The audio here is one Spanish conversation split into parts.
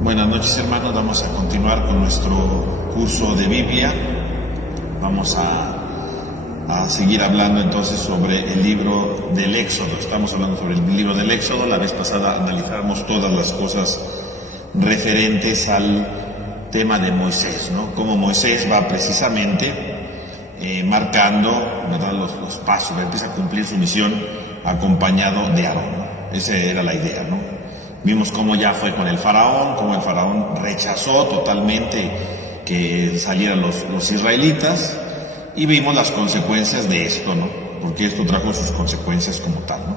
Buenas noches, hermanos. Vamos a continuar con nuestro curso de Biblia. Vamos a seguir hablando entonces sobre el libro del Éxodo. Estamos hablando sobre el libro del Éxodo. La vez pasada analizamos todas las cosas referentes al tema de Moisés, ¿no? Cómo Moisés va precisamente marcando, ¿verdad?, los pasos, empieza a cumplir su misión acompañado de Aarón, ¿no? Esa era la idea, ¿no? Vimos cómo ya fue con el faraón, cómo el faraón rechazó totalmente que salieran los israelitas, y vimos las consecuencias de esto, ¿no? Porque esto trajo sus consecuencias como tal, ¿no?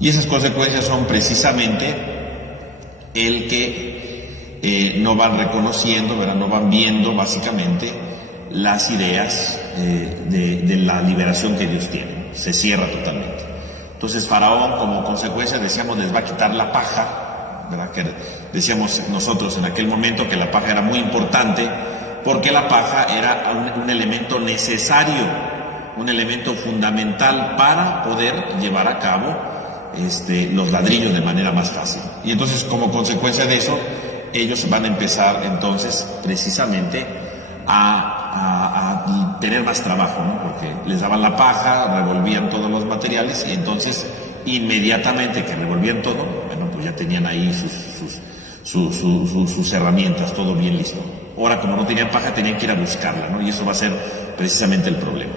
Y esas consecuencias son precisamente el que no van reconociendo, ¿verdad?, no van viendo básicamente las ideas de la liberación que Dios tiene. Se cierra totalmente. Entonces Faraón, como consecuencia, decíamos, les va a quitar la paja, ¿verdad? Que decíamos nosotros en aquel momento que la paja era muy importante, porque la paja era un elemento necesario, un elemento fundamental para poder llevar a cabo los ladrillos de manera más fácil. Y entonces, como consecuencia de eso, ellos van a empezar entonces precisamente a tener más trabajo, ¿no? Porque les daban la paja, revolvían todos los materiales, y entonces inmediatamente que revolvían todo, bueno, pues ya tenían ahí sus herramientas, todo bien listo. Ahora, como no tenían paja, tenían que ir a buscarla, ¿no? Y eso va a ser precisamente el problema.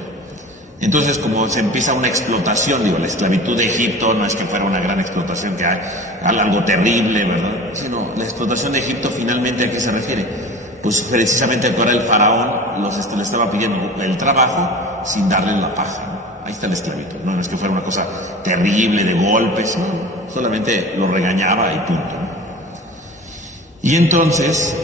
Entonces, como se empieza una explotación, digo, la esclavitud de Egipto no es que fuera una gran explotación, que hay algo terrible, ¿verdad? Sino la explotación de Egipto, finalmente, ¿a qué se refiere? Pues precisamente ahora el faraón le estaba pidiendo el trabajo sin darle la paja, ¿no? Ahí está la esclavitud. No es que fuera una cosa terrible de golpes, no, solamente lo regañaba y punto, ¿no? Y entonces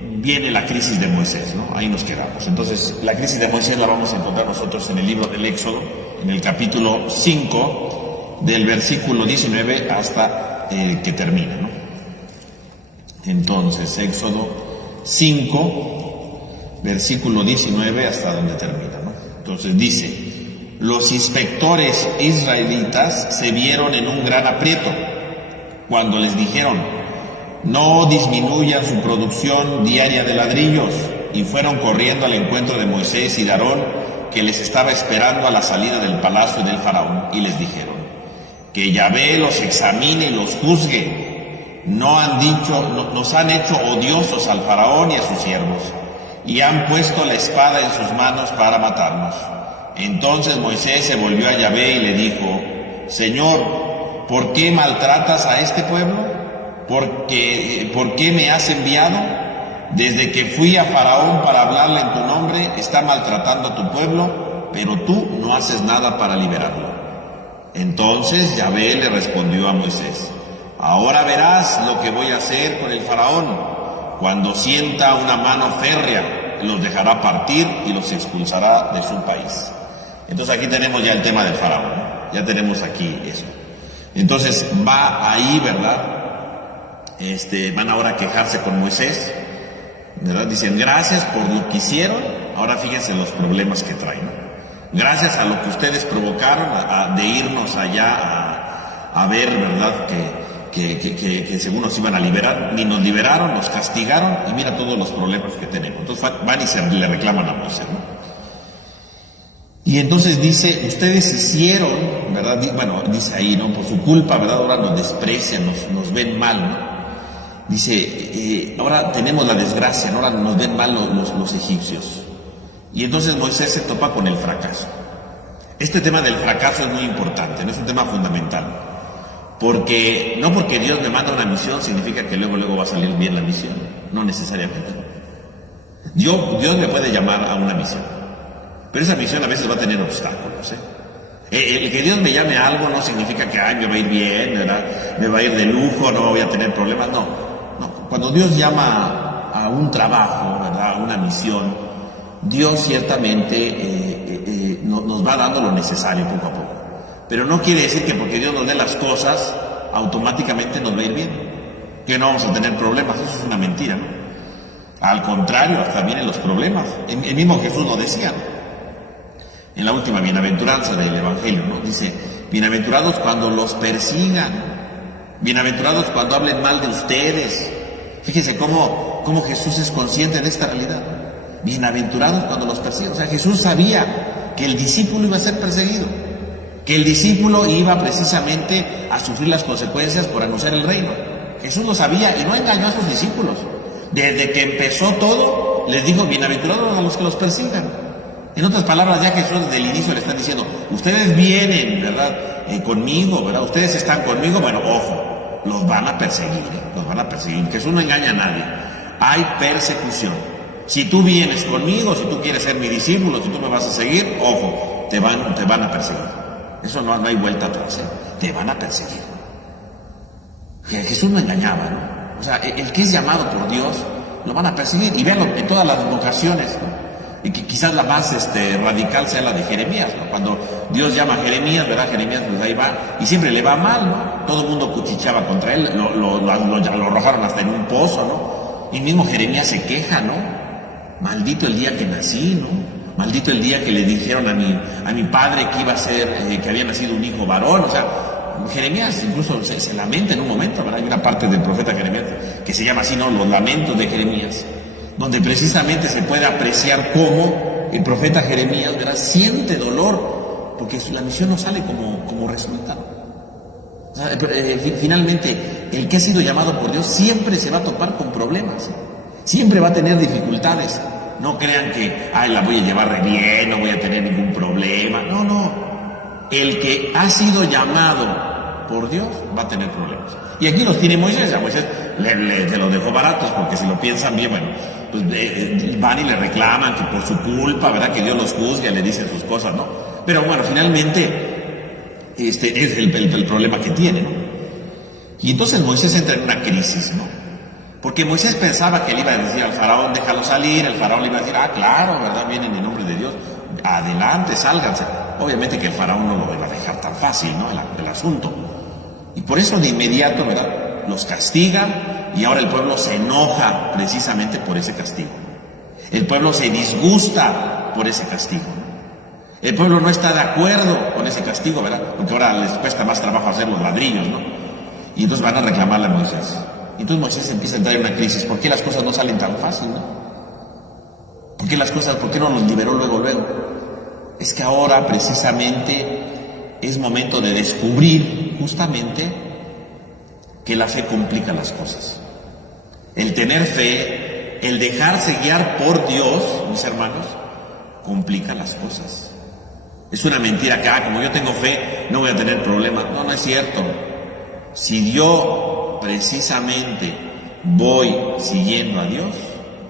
viene la crisis de Moisés, ¿no? Ahí nos quedamos. Entonces la crisis de Moisés la vamos a encontrar nosotros en el libro del Éxodo, en el capítulo 5, del versículo 19 hasta que termina, ¿no? Entonces, Éxodo 5, versículo 19 hasta donde termina, ¿no? Entonces dice: los inspectores israelitas se vieron en un gran aprieto cuando les dijeron: no disminuyan su producción diaria de ladrillos, y fueron corriendo al encuentro de Moisés y de Aarón, que les estaba esperando a la salida del palacio del faraón, y les dijeron: que Yahvé los examine y los juzgue. Nos han hecho odiosos al faraón y a sus siervos, y han puesto la espada en sus manos para matarnos. Entonces Moisés se volvió a Yahvé y le dijo: Señor, ¿por qué maltratas a este pueblo? ¿Por qué me has enviado? Desde que fui a Faraón para hablarle en tu nombre, está maltratando a tu pueblo, pero tú no haces nada para liberarlo. Entonces Yahvé le respondió a Moisés: ahora verás lo que voy a hacer con el faraón. Cuando sienta una mano férrea, los dejará partir y los expulsará de su país. Entonces aquí tenemos ya el tema del faraón, ¿no? Ya tenemos aquí eso. Entonces va ahí, ¿verdad? Van ahora a quejarse con Moisés, ¿verdad? Dicen: gracias por lo que hicieron, ahora fíjense los problemas que traen, ¿no? Gracias a lo que ustedes provocaron de irnos allá a ver, ¿verdad?, que según nos iban a liberar, ni nos liberaron, nos castigaron, y mira todos los problemas que tenemos. Entonces van y le reclaman a Moisés, ¿no? Y entonces dice: ustedes hicieron, ¿verdad? Bueno, dice ahí, ¿no? Por su culpa, ¿verdad? Ahora nos desprecian, nos ven mal, ¿no? Dice, ahora tenemos la desgracia, ¿no? Ahora nos ven mal los egipcios. Y entonces Moisés se topa con el fracaso. Este tema del fracaso es muy importante, ¿no? Es un tema fundamental. Porque no porque Dios me manda una misión significa que luego va a salir bien la misión. No necesariamente. Dios me puede llamar a una misión, pero esa misión a veces va a tener obstáculos, El que Dios me llame a algo no significa que me va a ir bien, ¿verdad? Me va a ir de lujo, no voy a tener problemas. No. Cuando Dios llama a un trabajo, ¿verdad?, a una misión, Dios ciertamente nos va dando lo necesario poco a poco. Pero no quiere decir que porque Dios nos dé las cosas, automáticamente nos va a ir bien, que no vamos a tener problemas. Eso es una mentira, ¿no? Al contrario, hasta vienen los problemas. El mismo Jesús lo decía en la última bienaventuranza del Evangelio, ¿no? Dice: bienaventurados cuando los persigan, bienaventurados cuando hablen mal de ustedes, Fíjense cómo Jesús es consciente de esta realidad. Bienaventurados cuando los persiguen. O sea, Jesús sabía que el discípulo iba a ser perseguido, que el discípulo iba precisamente a sufrir las consecuencias por anunciar el reino. Jesús lo sabía y no engañó a sus discípulos. Desde que empezó todo, les dijo, bienaventurados a los que los persigan. En otras palabras, ya Jesús desde el inicio le está diciendo, ustedes vienen, ¿verdad? Conmigo, ¿verdad? Ustedes están conmigo, bueno, ojo, los van a perseguir, los van a perseguir. Jesús no engaña a nadie. Hay persecución. Si tú vienes conmigo, si tú quieres ser mi discípulo, si tú me vas a seguir, ojo, te van a perseguir. Eso no hay vuelta atrás, ¿eh? Te van a perseguir. Jesús no engañaba, ¿no? O sea, el que es llamado por Dios, lo van a perseguir. Y véanlo en todas las vocaciones, ¿no? Y que quizás la más radical sea la de Jeremías, ¿no? Cuando Dios llama a Jeremías, ¿verdad? Jeremías pues ahí va, y siempre le va mal, ¿no? Todo el mundo cuchicheaba contra él, lo arrojaron hasta en un pozo, ¿no? Y mismo Jeremías se queja, ¿no? Maldito el día que nací, ¿no? Maldito el día que le dijeron a mi padre que iba a ser, que había nacido un hijo varón. O sea, Jeremías incluso se lamenta en un momento, ¿verdad? Hay una parte del profeta Jeremías que se llama así, ¿no? Los lamentos de Jeremías, donde precisamente se puede apreciar cómo el profeta Jeremías, ¿verdad?, siente dolor, porque la misión no sale como resultado. O sea, finalmente, el que ha sido llamado por Dios siempre se va a topar con problemas, siempre va a tener dificultades. No crean que, la voy a llevar re bien, no voy a tener ningún problema. No, no. El que ha sido llamado por Dios va a tener problemas. Y aquí los tiene Moisés. A Moisés se los dejó baratos, porque si lo piensan bien, bueno, pues van y le reclaman que por su culpa, ¿verdad?, que Dios los juzgue, le dicen sus cosas, ¿no? Pero bueno, finalmente, es el problema que tiene, ¿no? Y entonces Moisés entra en una crisis, ¿no? Porque Moisés pensaba que le iba a decir al faraón, déjalo salir. El faraón le iba a decir, claro, ¿verdad?, vienen en nombre de Dios, adelante, sálganse. Obviamente que el faraón no lo iba a dejar tan fácil, ¿no?, el asunto. Y por eso de inmediato, ¿verdad?, los castiga, y ahora el pueblo se enoja precisamente por ese castigo. El pueblo se disgusta por ese castigo, ¿no? El pueblo no está de acuerdo con ese castigo, ¿verdad?, porque ahora les cuesta más trabajo hacer los ladrillos, ¿no? Y entonces van a reclamarle a Moisés. Y entonces Moisés empieza a entrar en una crisis. ¿Por qué las cosas no salen tan fácil, no? ¿Por qué no los liberó luego? Es que ahora precisamente es momento de descubrir justamente que la fe complica las cosas. El tener fe, el dejarse guiar por Dios, mis hermanos, complica las cosas. Es una mentira que, como yo tengo fe, no voy a tener problemas. No, no es cierto. Si yo precisamente voy siguiendo a Dios,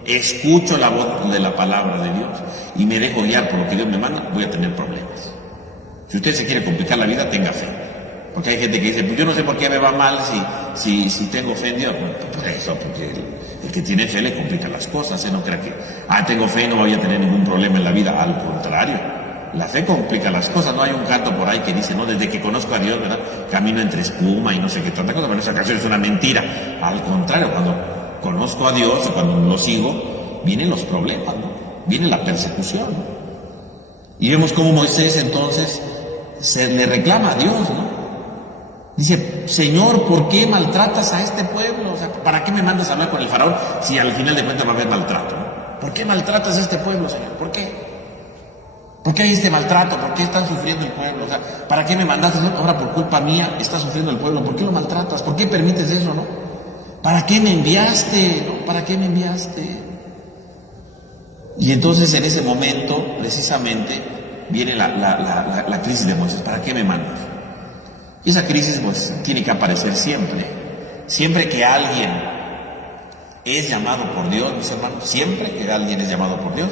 escucho la voz de la palabra de Dios y me dejo guiar por lo que Dios me manda, voy a tener problemas. Si usted se quiere complicar la vida, tenga fe. Porque hay gente que dice, pues yo no sé por qué me va mal si tengo fe en Dios. Bueno, por eso, porque el que tiene fe le complica las cosas. No crea que, tengo fe y no voy a tener ningún problema en la vida. Al contrario, la fe complica las cosas. No hay un canto por ahí que dice, no, desde que conozco a Dios, ¿verdad?, camino entre espuma y no sé qué tanta cosa. Pero esa canción es una mentira. Al contrario, cuando conozco a Dios y cuando lo sigo, vienen los problemas, ¿no? Viene la persecución, ¿no? Y vemos cómo Moisés entonces se le reclama a Dios, ¿no? Dice, Señor, ¿por qué maltratas a este pueblo? O sea, ¿para qué me mandas a hablar con el faraón si al final de cuentas va a haber maltrato, ¿no? ¿Por qué maltratas a este pueblo, Señor? ¿Por qué? ¿Por qué hay este maltrato? ¿Por qué están sufriendo el pueblo? O sea, ¿para qué me mandaste? Ahora por culpa mía está sufriendo el pueblo. ¿Por qué lo maltratas? ¿Por qué permites eso, no? ¿Para qué me enviaste? ¿No? ¿Para qué me enviaste? Y entonces en ese momento, precisamente, viene la crisis de Moisés. ¿Para qué me mandas? Y esa crisis pues tiene que aparecer siempre. Siempre que alguien es llamado por Dios, mis hermanos, siempre que alguien es llamado por Dios,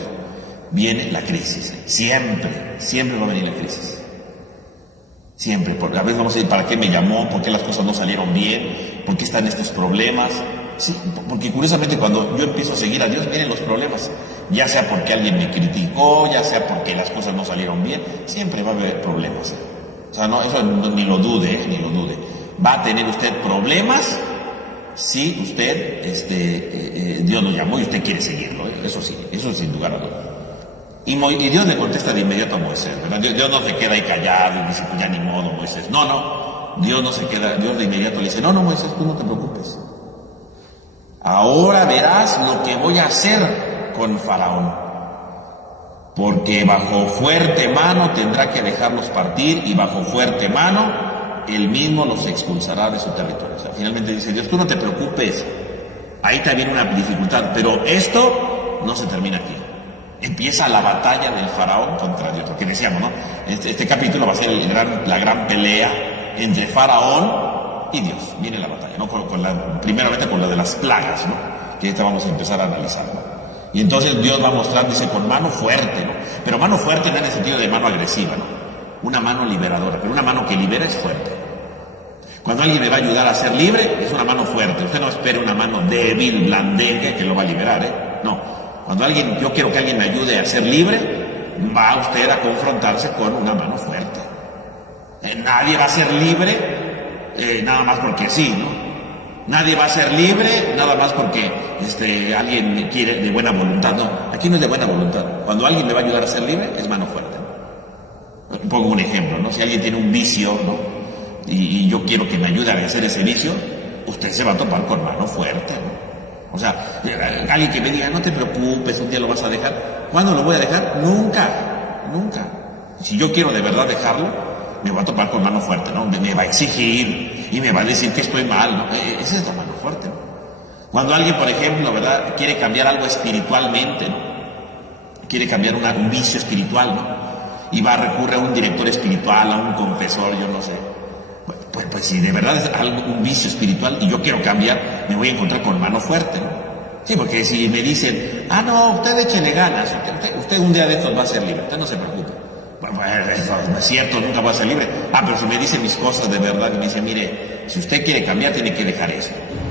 viene la crisis. Siempre va a venir la crisis. Siempre. A veces vamos a decir, ¿para qué me llamó? ¿Por qué las cosas no salieron bien? ¿Por qué están estos problemas? Sí, porque curiosamente cuando yo empiezo a seguir a Dios, vienen los problemas. Ya sea porque alguien me criticó, ya sea porque las cosas no salieron bien, siempre va a haber problemas. O sea, no, eso ni lo dude, ni lo dude. Va a tener usted problemas si usted, Dios lo llamó y usted quiere seguirlo. Eso sí, eso sin lugar a dudas. Y Dios le contesta de inmediato a Moisés, ¿verdad? Dios no se queda ahí callado y dice, pues ya ni modo, Moisés. No, Dios no se queda, Dios de inmediato le dice, no, Moisés, tú no te preocupes. Ahora verás lo que voy a hacer con Faraón, porque bajo fuerte mano tendrá que dejarlos partir y bajo fuerte mano él mismo los expulsará de su territorio. O sea, finalmente dice Dios, tú no te preocupes, ahí también una dificultad, pero esto no se termina aquí. Empieza la batalla del Faraón contra Dios, porque decíamos, ¿no? Este capítulo va a ser la gran pelea entre Faraón y Dios. Viene la batalla, ¿no? Primeramente con la de las plagas, ¿no? Que esta vamos a empezar a analizar, ¿no? Y entonces Dios va a mostrar, dice, con mano fuerte, ¿no? Pero mano fuerte no en el sentido de mano agresiva, ¿no? Una mano liberadora, pero una mano que libera es fuerte. Cuando alguien le va a ayudar a ser libre, es una mano fuerte. Usted no espere una mano débil, blandengue, que lo va a liberar, ¿eh? No. Cuando yo quiero que alguien me ayude a ser libre, va usted a confrontarse con una mano fuerte. Nadie va a ser libre nada más porque sí, ¿no? Nadie va a ser libre nada más porque alguien quiere de buena voluntad. No, aquí no es de buena voluntad. Cuando alguien me va a ayudar a ser libre, es mano fuerte. Pongo un ejemplo, ¿no? Si alguien tiene un vicio, ¿no? Y yo quiero que me ayude a vencer ese vicio, usted se va a topar con mano fuerte, ¿no? O sea, alguien que me diga, no te preocupes, un día lo vas a dejar. ¿Cuándo lo voy a dejar? Nunca, nunca. Si yo quiero de verdad dejarlo, me va a topar con mano fuerte, ¿no? Me va a exigir y me va a decir que estoy mal, ¿no? Esa es la mano fuerte, ¿no? Cuando alguien, por ejemplo, ¿verdad?, quiere cambiar algo espiritualmente, ¿no? Quiere cambiar un vicio espiritual, ¿no? Y recurre a un director espiritual, a un confesor, yo no sé. Pues si de verdad es un vicio espiritual y yo quiero cambiar, me voy a encontrar con mano fuerte, ¿no? Sí, porque si me dicen, no, usted échele ganas, usted un día de estos va a ser libre, usted no se preocupe. Bueno, eso no es cierto, nunca voy a ser libre. Pero si me dicen mis cosas de verdad y me dicen, mire, si usted quiere cambiar, tiene que dejar eso.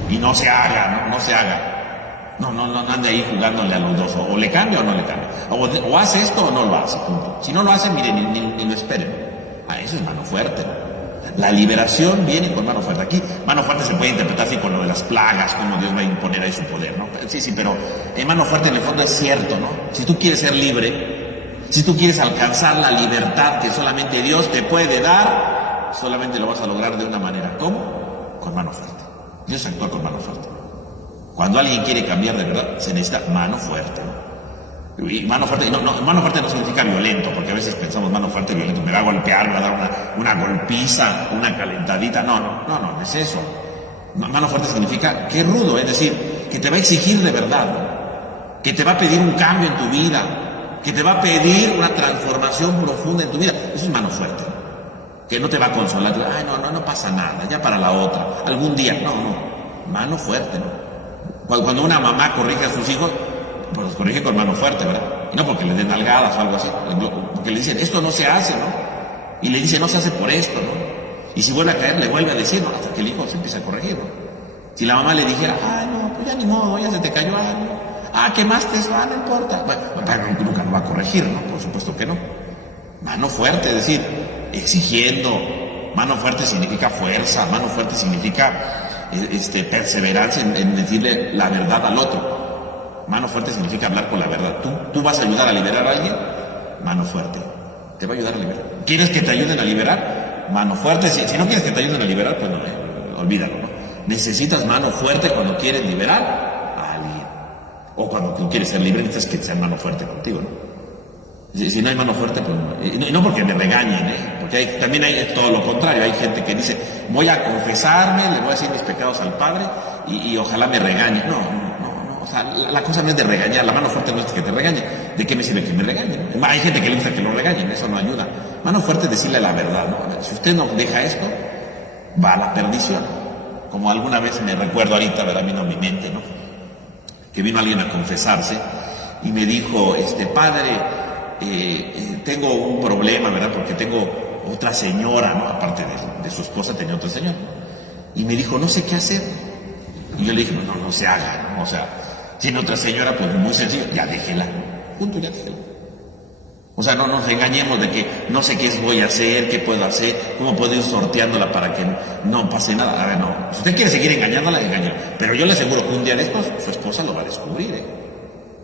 Y no se haga, no se haga. No ande ahí jugándole a los dos, o le cambia o no le cambia. O hace esto o no lo hace, punto. Si no lo hace, mire, ni lo esperen. Eso es mano fuerte, ¿no? La liberación viene con mano fuerte. Aquí, mano fuerte se puede interpretar así con lo de las plagas, como Dios va a imponer ahí su poder, ¿no? Sí, pero mano fuerte en el fondo es cierto, ¿no? Si tú quieres ser libre, si tú quieres alcanzar la libertad que solamente Dios te puede dar, solamente lo vas a lograr de una manera. ¿Cómo? Con mano fuerte. Dios actúa con mano fuerte. Cuando alguien quiere cambiar de verdad, se necesita mano fuerte, ¿no? Y mano fuerte no significa violento, porque a veces pensamos mano fuerte violento, me va a golpear, me va a dar una golpiza, una calentadita. No es eso. Mano fuerte significa que es rudo, es decir, que te va a exigir de verdad, ¿no? Que te va a pedir un cambio en tu vida, que te va a pedir una transformación profunda en tu vida. Eso es mano fuerte, ¿no? Que no te va a consolar, no pasa nada, ya para la otra, algún día. No, mano fuerte, ¿no? Cuando una mamá corrige a sus hijos, pues los corrige con mano fuerte, ¿verdad? Y no porque le den nalgadas o algo así, porque le dicen, esto no se hace, ¿no? Y le dice, no se hace por esto, ¿no? Y si vuelve a caer, le vuelve a decir, ¿no? Hasta que el hijo se empieza a corregir, ¿no? Si la mamá le dijera, pues ya ni modo, ya se te cayó algo. Quemaste eso, no importa. Bueno, nunca lo va a corregir, ¿no? Por supuesto que no. Mano fuerte, es decir, exigiendo. Mano fuerte significa fuerza, mano fuerte significa perseverancia en decirle la verdad al otro. Mano fuerte significa hablar con la verdad. ¿Tú vas a ayudar a liberar a alguien? Mano fuerte. Te va a ayudar a liberar. ¿Quieres que te ayuden a liberar? Mano fuerte. Si no quieres que te ayuden a liberar, pues no, olvídalo, ¿no? Necesitas mano fuerte cuando quieres liberar a alguien. O cuando tú quieres ser libre, necesitas que sea mano fuerte contigo, ¿no? Si no hay mano fuerte, pues no. Y no porque me regañen, porque también hay todo lo contrario. Hay gente que dice, voy a confesarme, le voy a decir mis pecados al Padre y ojalá me regañe. No. O sea, la cosa no es de regañar, la mano fuerte no es que te regañe. ¿De qué me sirve que me regañen? Hay gente que le gusta que lo regañen, eso no ayuda. Mano fuerte es decirle la verdad, ¿no? Si usted no deja esto, va a la perdición. Como alguna vez me recuerdo ahorita, ¿verdad? Vino a mi mente, ¿no? Que vino alguien a confesarse y me dijo, padre, tengo un problema, ¿verdad? Porque tengo otra señora, ¿no? Aparte de su esposa tenía otra señora. Y me dijo, no sé qué hacer. Y yo le dije, no se haga, ¿no? O sea, tiene otra señora, pues muy sencillo, ya déjela. Punto, ya déjela. O sea, no nos engañemos de que no sé qué voy a hacer, qué puedo hacer, cómo puedo ir sorteándola para que no pase nada. A ver, no. Si usted quiere seguir engañándola, engaña. Pero yo le aseguro que un día de estos, su esposa lo va a descubrir,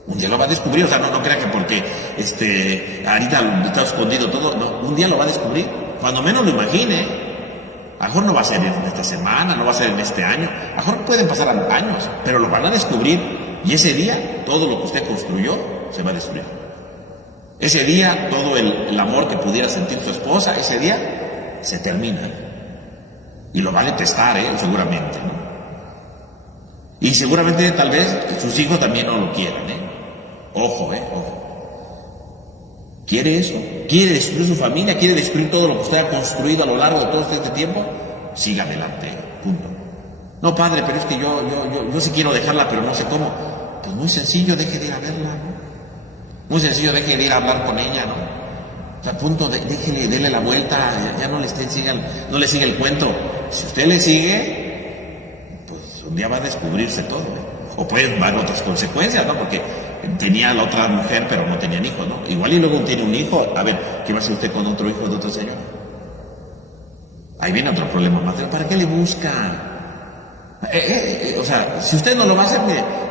Un día lo va a descubrir, o sea, no crea que porque ahorita está escondido todo, no, un día lo va a descubrir, cuando menos lo imagine. A lo mejor no va a ser en esta semana, no va a ser en este año, a lo mejor pueden pasar años, pero lo van a descubrir y ese día todo lo que usted construyó se va a destruir. Ese día todo el amor que pudiera sentir su esposa, ese día se termina. Y lo va a detestar, seguramente, ¿no? Y seguramente tal vez sus hijos también no lo quieran, Ojo, ojo. ¿Quiere eso? ¿Quiere destruir su familia? ¿Quiere destruir todo lo que usted ha construido a lo largo de todo este tiempo? Siga adelante, punto. No, padre, pero es que yo sí quiero dejarla, pero no sé cómo. Pues muy sencillo, deje de ir a verla, ¿no? Muy sencillo, deje de ir a hablar con ella, ¿no? O sea, punto, déle la vuelta, ya no le siga el cuento. Si usted le sigue, pues un día va a descubrirse todo, O pueden haber otras consecuencias, ¿no? Porque tenía a la otra mujer, pero no tenían hijos, ¿no? Igual y luego tiene un hijo, a ver, ¿qué va a hacer usted con otro hijo de otro señor? Ahí viene otro problema más. ¿Para qué le busca? O sea, si usted no lo va a hacer,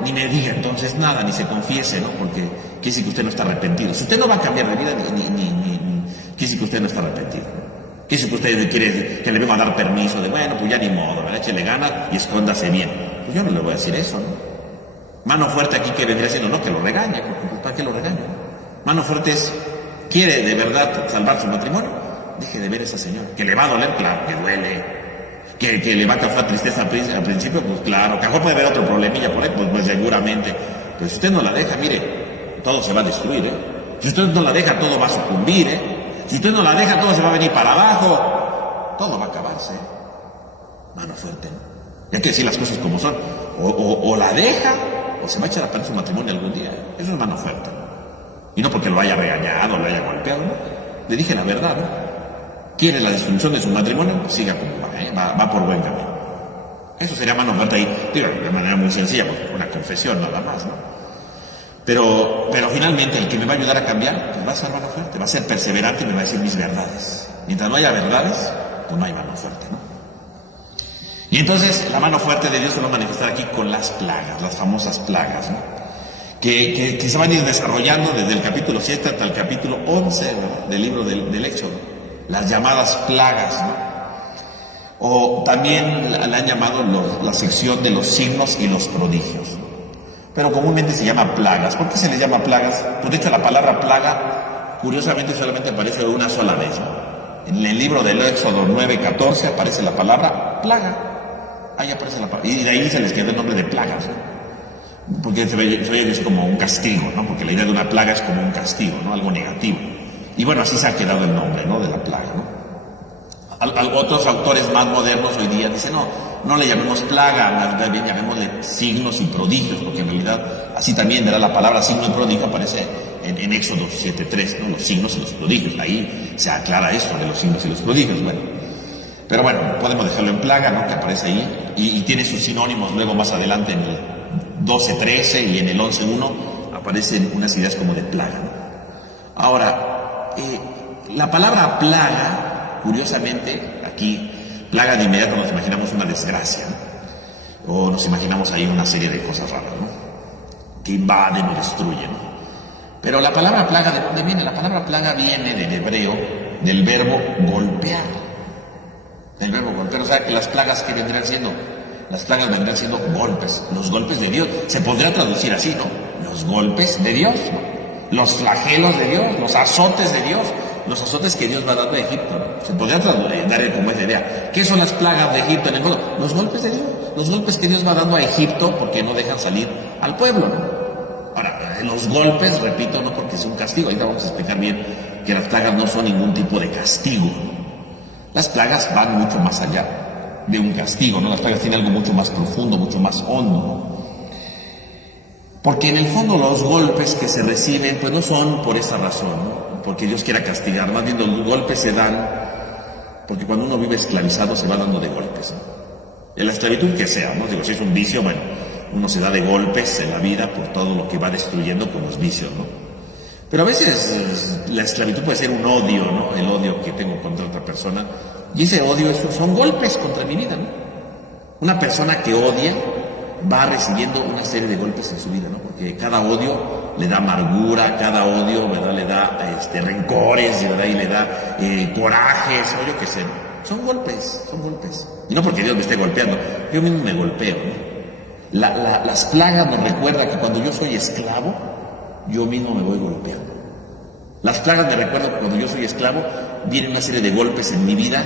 ni me diga entonces nada, ni se confiese, ¿no? Porque quiere decir que usted no está arrepentido. Si usted no va a cambiar de vida, quiere decir que usted no está arrepentido. Quiere decir que usted quiere que le venga a dar permiso de, bueno, pues ya ni modo, ¿verdad? Échele ganas y escóndase bien. Pues yo no le voy a decir eso, ¿no? Mano fuerte aquí que vendría siendo, no que lo regañe, porque ¿para qué lo regaña? Mano fuerte es, quiere de verdad salvar su matrimonio, deje de ver a esa señora, que le va a doler, claro, que duele, que le va a causar tristeza al principio, pues claro, que a lo mejor puede haber otro problemilla por ahí, pues seguramente, pero si usted no la deja, mire, todo se va a destruir, Si usted no la deja, todo va a sucumbir, Si usted no la deja, todo se va a venir para abajo, todo va a acabarse, Mano fuerte, ¿no? Hay que decir las cosas como son, o la deja, o se va a echar a perder su matrimonio algún día. Eso es mano fuerte. Y no porque lo haya regañado, lo haya golpeado, ¿no? Le dije la verdad, ¿no? ¿Quiere la destrucción de su matrimonio? Pues siga como va por buen camino. Eso sería mano fuerte ahí, digo, de manera muy sencilla, porque una confesión nada más, ¿no? Pero finalmente el que me va a ayudar a cambiar, pues va a ser mano fuerte, va a ser perseverante y me va a decir mis verdades. Mientras no haya verdades, pues no hay mano fuerte, ¿no? Y entonces la mano fuerte de Dios se va a manifestar aquí con las plagas, las famosas plagas, ¿no? Que se van a ir desarrollando desde el capítulo 7 hasta el capítulo 11, ¿no? Del libro del Éxodo, las llamadas plagas, ¿no? O también la han llamado la sección de los signos y los prodigios, pero comúnmente se llama plagas. ¿Por qué se les llama plagas? Pues de hecho la palabra plaga curiosamente solamente aparece una sola vez, ¿no? En el libro del Éxodo 9:14 aparece la palabra plaga. Ahí aparece la palabra. Y de ahí se les quedó el nombre de plagas, ¿no? Porque se ve como un castigo, ¿no? Porque la idea de una plaga es como un castigo, ¿no? Algo negativo. Y bueno, así se ha quedado el nombre, ¿no? De la plaga, ¿no? Otros autores más modernos hoy día dicen, no le llamemos plaga, más bien llamémosle signos y prodigios, porque en realidad así también, ¿verdad? La palabra signo y prodigio aparece en Éxodo 7:3, ¿no? Los signos y los prodigios. Ahí se aclara eso de los signos y los prodigios, bueno. Pero bueno, podemos dejarlo en plaga, ¿no? Que aparece ahí y tiene sus sinónimos luego más adelante en el 12:13 y en el 11:1 aparecen unas ideas como de plaga, ¿no? Ahora, la palabra plaga, curiosamente, aquí, plaga de inmediato nos imaginamos una desgracia, ¿no? O nos imaginamos ahí una serie de cosas raras, ¿no? Que invaden o destruyen, ¿no? Pero la palabra plaga, ¿de dónde viene? La palabra plaga viene del hebreo, del verbo golpear. El verbo golpear, o sea que las plagas que vendrán siendo, las plagas vendrán siendo golpes, los golpes de Dios. Se podría traducir así, ¿no? Los golpes de Dios, ¿no? Los flagelos de Dios, los azotes de Dios, los azotes que Dios va dando a Egipto. Se podría dar como esa idea. ¿Qué son las plagas de Egipto en el fondo? Los golpes de Dios, los golpes que Dios va dando a Egipto porque no dejan salir al pueblo, ¿no? Ahora, los golpes, repito, no porque sea un castigo. Ahorita vamos a explicar bien que las plagas no son ningún tipo de castigo. Las plagas van mucho más allá de un castigo, ¿no? Las plagas tienen algo mucho más profundo, mucho más hondo, ¿no? Porque en el fondo los golpes que se reciben, pues no son por esa razón, ¿no? Porque Dios quiera castigar, más bien los golpes se dan porque cuando uno vive esclavizado se va dando de golpes, ¿no? En la esclavitud que sea, ¿no? Digo, si es un vicio, bueno, uno se da de golpes en la vida por todo lo que va destruyendo con los vicios, ¿no? Pero a veces la esclavitud puede ser un odio, ¿no? El odio que tengo contra otra persona. Y ese odio son golpes contra mi vida, ¿no? Una persona que odia va recibiendo una serie de golpes en su vida, ¿no? Porque cada odio le da amargura, cada odio, ¿verdad? Le da rencores, ¿verdad? Y le da corajes, o yo qué sé, ¿no? Son golpes, son golpes. Y no porque Dios me esté golpeando, yo mismo me golpeo, ¿no? Las plagas nos recuerdan que cuando yo soy esclavo, yo mismo me voy golpeando. Las plagas me recuerdan que cuando yo soy esclavo, viene una serie de golpes en mi vida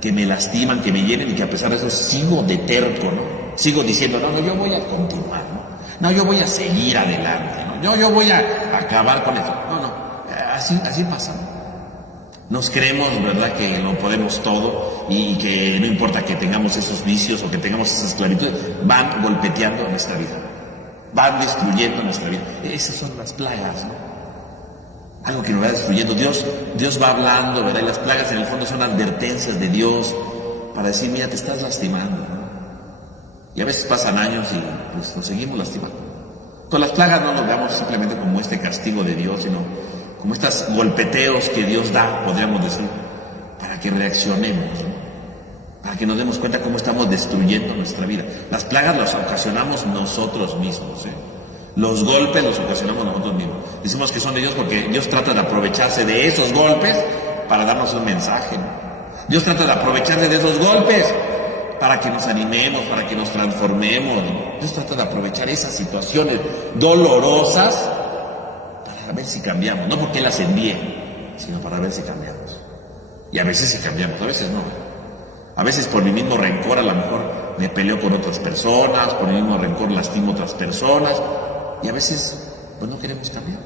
que me lastiman, que me hieren y que a pesar de eso sigo de terco, ¿no? Sigo diciendo, no, yo voy a continuar, ¿no? No, yo voy a seguir adelante, ¿no? Yo voy a acabar con eso. No, así pasa, ¿no? Nos creemos, ¿verdad?, que lo podemos todo y que no importa que tengamos esos vicios o que tengamos esas esclavitudes, van golpeteando nuestra vida, van destruyendo nuestra vida. Esas son las plagas, ¿no? Algo que nos va destruyendo. Dios va hablando, ¿verdad? Y las plagas en el fondo son advertencias de Dios para decir, mira, te estás lastimando, ¿no? Y a veces pasan años y pues nos seguimos lastimando. Con las plagas no nos veamos simplemente como este castigo de Dios, sino como estos golpeteos que Dios da, podríamos decir, para que reaccionemos, ¿no? Para que nos demos cuenta cómo estamos destruyendo nuestra vida. Las plagas las ocasionamos nosotros mismos, ¿eh? Los golpes los ocasionamos nosotros mismos. Decimos que son de Dios porque Dios trata de aprovecharse de esos golpes para darnos un mensaje, ¿no? Dios trata de aprovecharse de esos golpes para que nos animemos, para que nos transformemos, ¿no? Dios trata de aprovechar esas situaciones dolorosas para ver si cambiamos, no porque Él las envíe, sino para ver si cambiamos. Y a veces sí cambiamos, a veces no. A veces por mi mismo rencor a lo mejor me peleo con otras personas, por mi mismo rencor lastimo a otras personas, y a veces pues no queremos cambiar.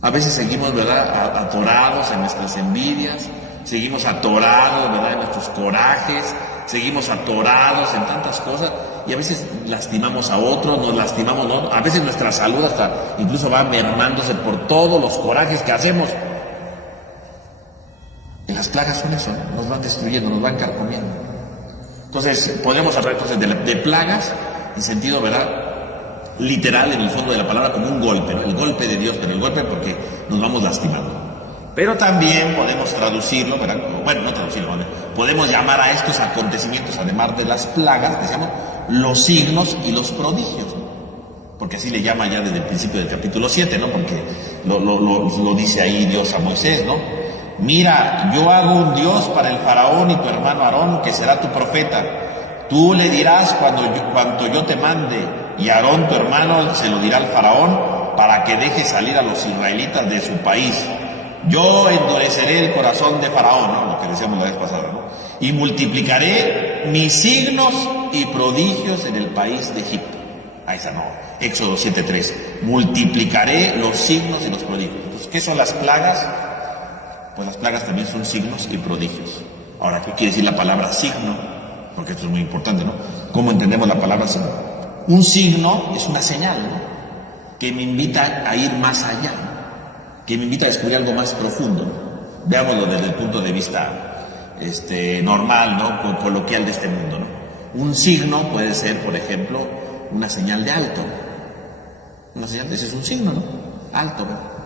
A veces seguimos, ¿verdad?, atorados en nuestras envidias, seguimos atorados, ¿verdad?, en nuestros corajes, seguimos atorados en tantas cosas, y a veces lastimamos a otros, nos lastimamos, ¿no? A veces nuestra salud hasta incluso va mermándose por todos los corajes que hacemos. Y las plagas son eso, ¿no? Nos van destruyendo, nos van carcomiendo. Entonces, podemos hablar entonces de plagas en sentido, ¿verdad?, literal, en el fondo de la palabra, como un golpe, ¿no? El golpe de Dios, pero el golpe porque nos vamos lastimando. Pero también podemos traducirlo, ¿verdad? Bueno, no traducirlo, ¿verdad? Podemos llamar a estos acontecimientos, además de las plagas, que se llaman los signos y los prodigios, ¿no? Porque así le llama ya desde el principio del capítulo 7, ¿no? Porque lo dice ahí Dios a Moisés, ¿no? Mira, yo hago un Dios para el faraón y tu hermano Aarón, que será tu profeta. Tú le dirás cuanto yo te mande, y Aarón tu hermano se lo dirá al faraón para que deje salir a los israelitas de su país. Yo endureceré el corazón de faraón, ¿no? Lo que decíamos la vez pasada, ¿no? Y multiplicaré mis signos y prodigios en el país de Egipto. Ahí está, no. Éxodo 7:3. Multiplicaré los signos y los prodigios. Entonces, ¿qué son las plagas? Pues las plagas también son signos y prodigios. Ahora, ¿qué quiere decir la palabra signo? Porque esto es muy importante, ¿no? ¿Cómo entendemos la palabra signo? Un signo es una señal, ¿no?, que me invita a ir más allá, que me invita a descubrir algo más profundo, ¿no? Veámoslo desde el punto de vista normal, ¿no?, coloquial de este mundo, ¿no? Un signo puede ser, por ejemplo, una señal de alto. Una señal, ese es un signo, ¿no? Alto, ¿no?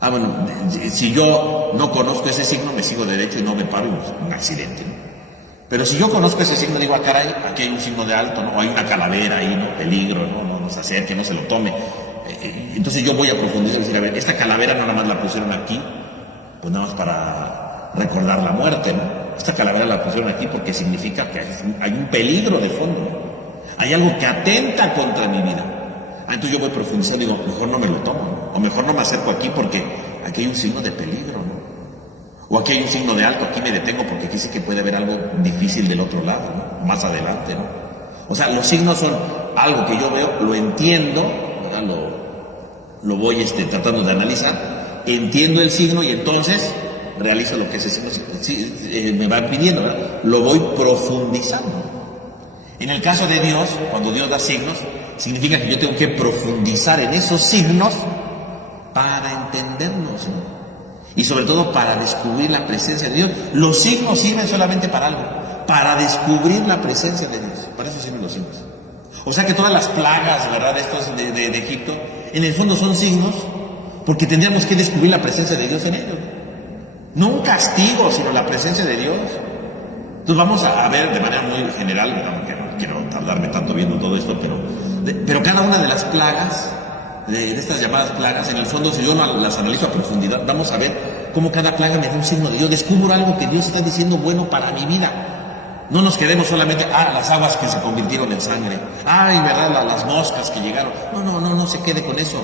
Ah, bueno, si yo no conozco ese signo, me sigo derecho y no me paro, un accidente, ¿no? Pero si yo conozco ese signo, digo, ah, caray, aquí hay un signo de alto, ¿no? O hay una calavera ahí, ¿no? Peligro, ¿no? No se acerque, no se lo tome. Entonces yo voy a profundizar y decir, a ver, esta calavera no nada más la pusieron aquí, pues nada más para recordar la muerte, ¿no? Esta calavera la pusieron aquí porque significa que hay un peligro de fondo, ¿no? Hay algo que atenta contra mi vida. Entonces yo voy profundizando y digo, mejor no me lo tomo, ¿no? O mejor no me acerco aquí porque aquí hay un signo de peligro, ¿no? O aquí hay un signo de alto, aquí me detengo porque aquí sí que puede haber algo difícil del otro lado, ¿no? Más adelante, ¿no? O sea, los signos son algo que yo veo, lo entiendo, ¿verdad? Lo voy tratando de analizar, entiendo el signo y entonces realizo lo que ese signo me va pidiendo, ¿verdad? Lo voy profundizando. En el caso de Dios, cuando Dios da signos, significa que yo tengo que profundizar en esos signos para entenderlos, ¿no? Y sobre todo para descubrir la presencia de Dios. Los signos sirven solamente para algo, para descubrir la presencia de Dios. Para eso sirven los signos. O sea que todas las plagas, ¿verdad?, estos de Egipto, en el fondo son signos, porque tendríamos que descubrir la presencia de Dios en ellos. No un castigo, sino la presencia de Dios. Entonces vamos a ver de manera muy general, no quiero tardarme tanto viendo todo esto, pero cada una de las plagas, de estas llamadas plagas, en el fondo, si yo no las analizo a profundidad, vamos a ver cómo cada plaga me da un signo de Dios. Descubro algo que Dios está diciendo bueno para mi vida. No nos quedemos solamente, las aguas que se convirtieron en sangre. Ay, ¿verdad? Las moscas que llegaron. No se quede con eso.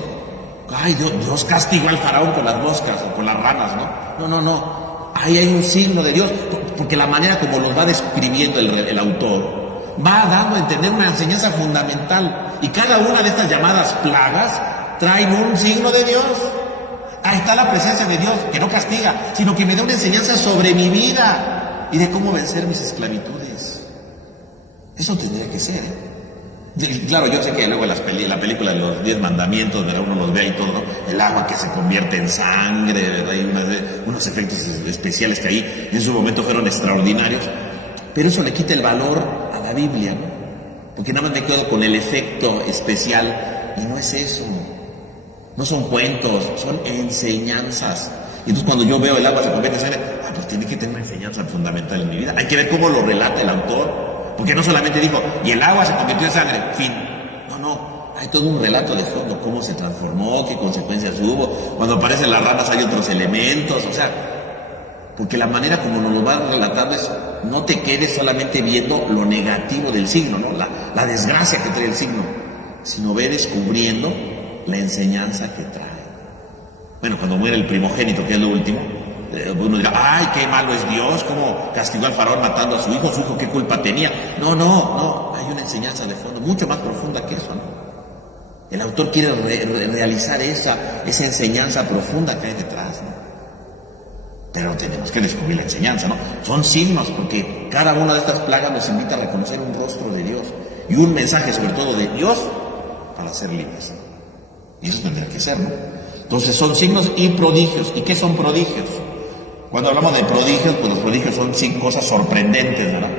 Ay, Dios castigó al faraón con las moscas o con las ranas, ¿no? No. Ahí hay un signo de Dios, porque la manera como los va describiendo el autor va dando a entender una enseñanza fundamental. Y cada una de estas llamadas plagas traen un signo de Dios. Ahí está la presencia de Dios, que no castiga, sino que me da una enseñanza sobre mi vida y de cómo vencer mis esclavitudes. Eso tendría que ser, ¿eh? Claro, yo sé que luego la película de los 10 mandamientos, ¿verdad? Uno los ve ahí todo, ¿no? El agua que se convierte en sangre, ¿verdad? Hay unos efectos especiales que ahí en su momento fueron extraordinarios, pero eso le quita el valor a la Biblia, ¿no? Porque nada más me quedo con el efecto especial, y no es eso. No son cuentos, son enseñanzas. Y entonces cuando yo veo el agua se convierte en sangre, pues tiene que tener una enseñanza fundamental en mi vida. Hay que ver cómo lo relata el autor. Porque no solamente dijo, y el agua se convirtió en sangre, fin. No, hay todo un relato de fondo, cómo se transformó, qué consecuencias hubo. Cuando aparecen las ranas hay otros elementos, o sea, porque la manera como nos lo va relatando es, no te quedes solamente viendo lo negativo del signo, ¿no? La desgracia que trae el signo, sino ve descubriendo la enseñanza que trae. Bueno, cuando muere el primogénito, que es lo último, uno dirá, ay, qué malo es Dios, cómo castigó al faraón matando a su hijo qué culpa tenía. No, hay una enseñanza de fondo, mucho más profunda que eso, ¿no? El autor quiere realizar esa enseñanza profunda que hay detrás, ¿no? Pero tenemos que descubrir la enseñanza, ¿no? Son signos, porque cada una de estas plagas nos invita a reconocer un rostro de Dios y un mensaje sobre todo de Dios para ser libres, ¿no? Y eso tendría que ser, ¿no? Entonces son signos y prodigios. ¿Y qué son prodigios? Cuando hablamos de prodigios, pues los prodigios son cosas sorprendentes, ¿verdad?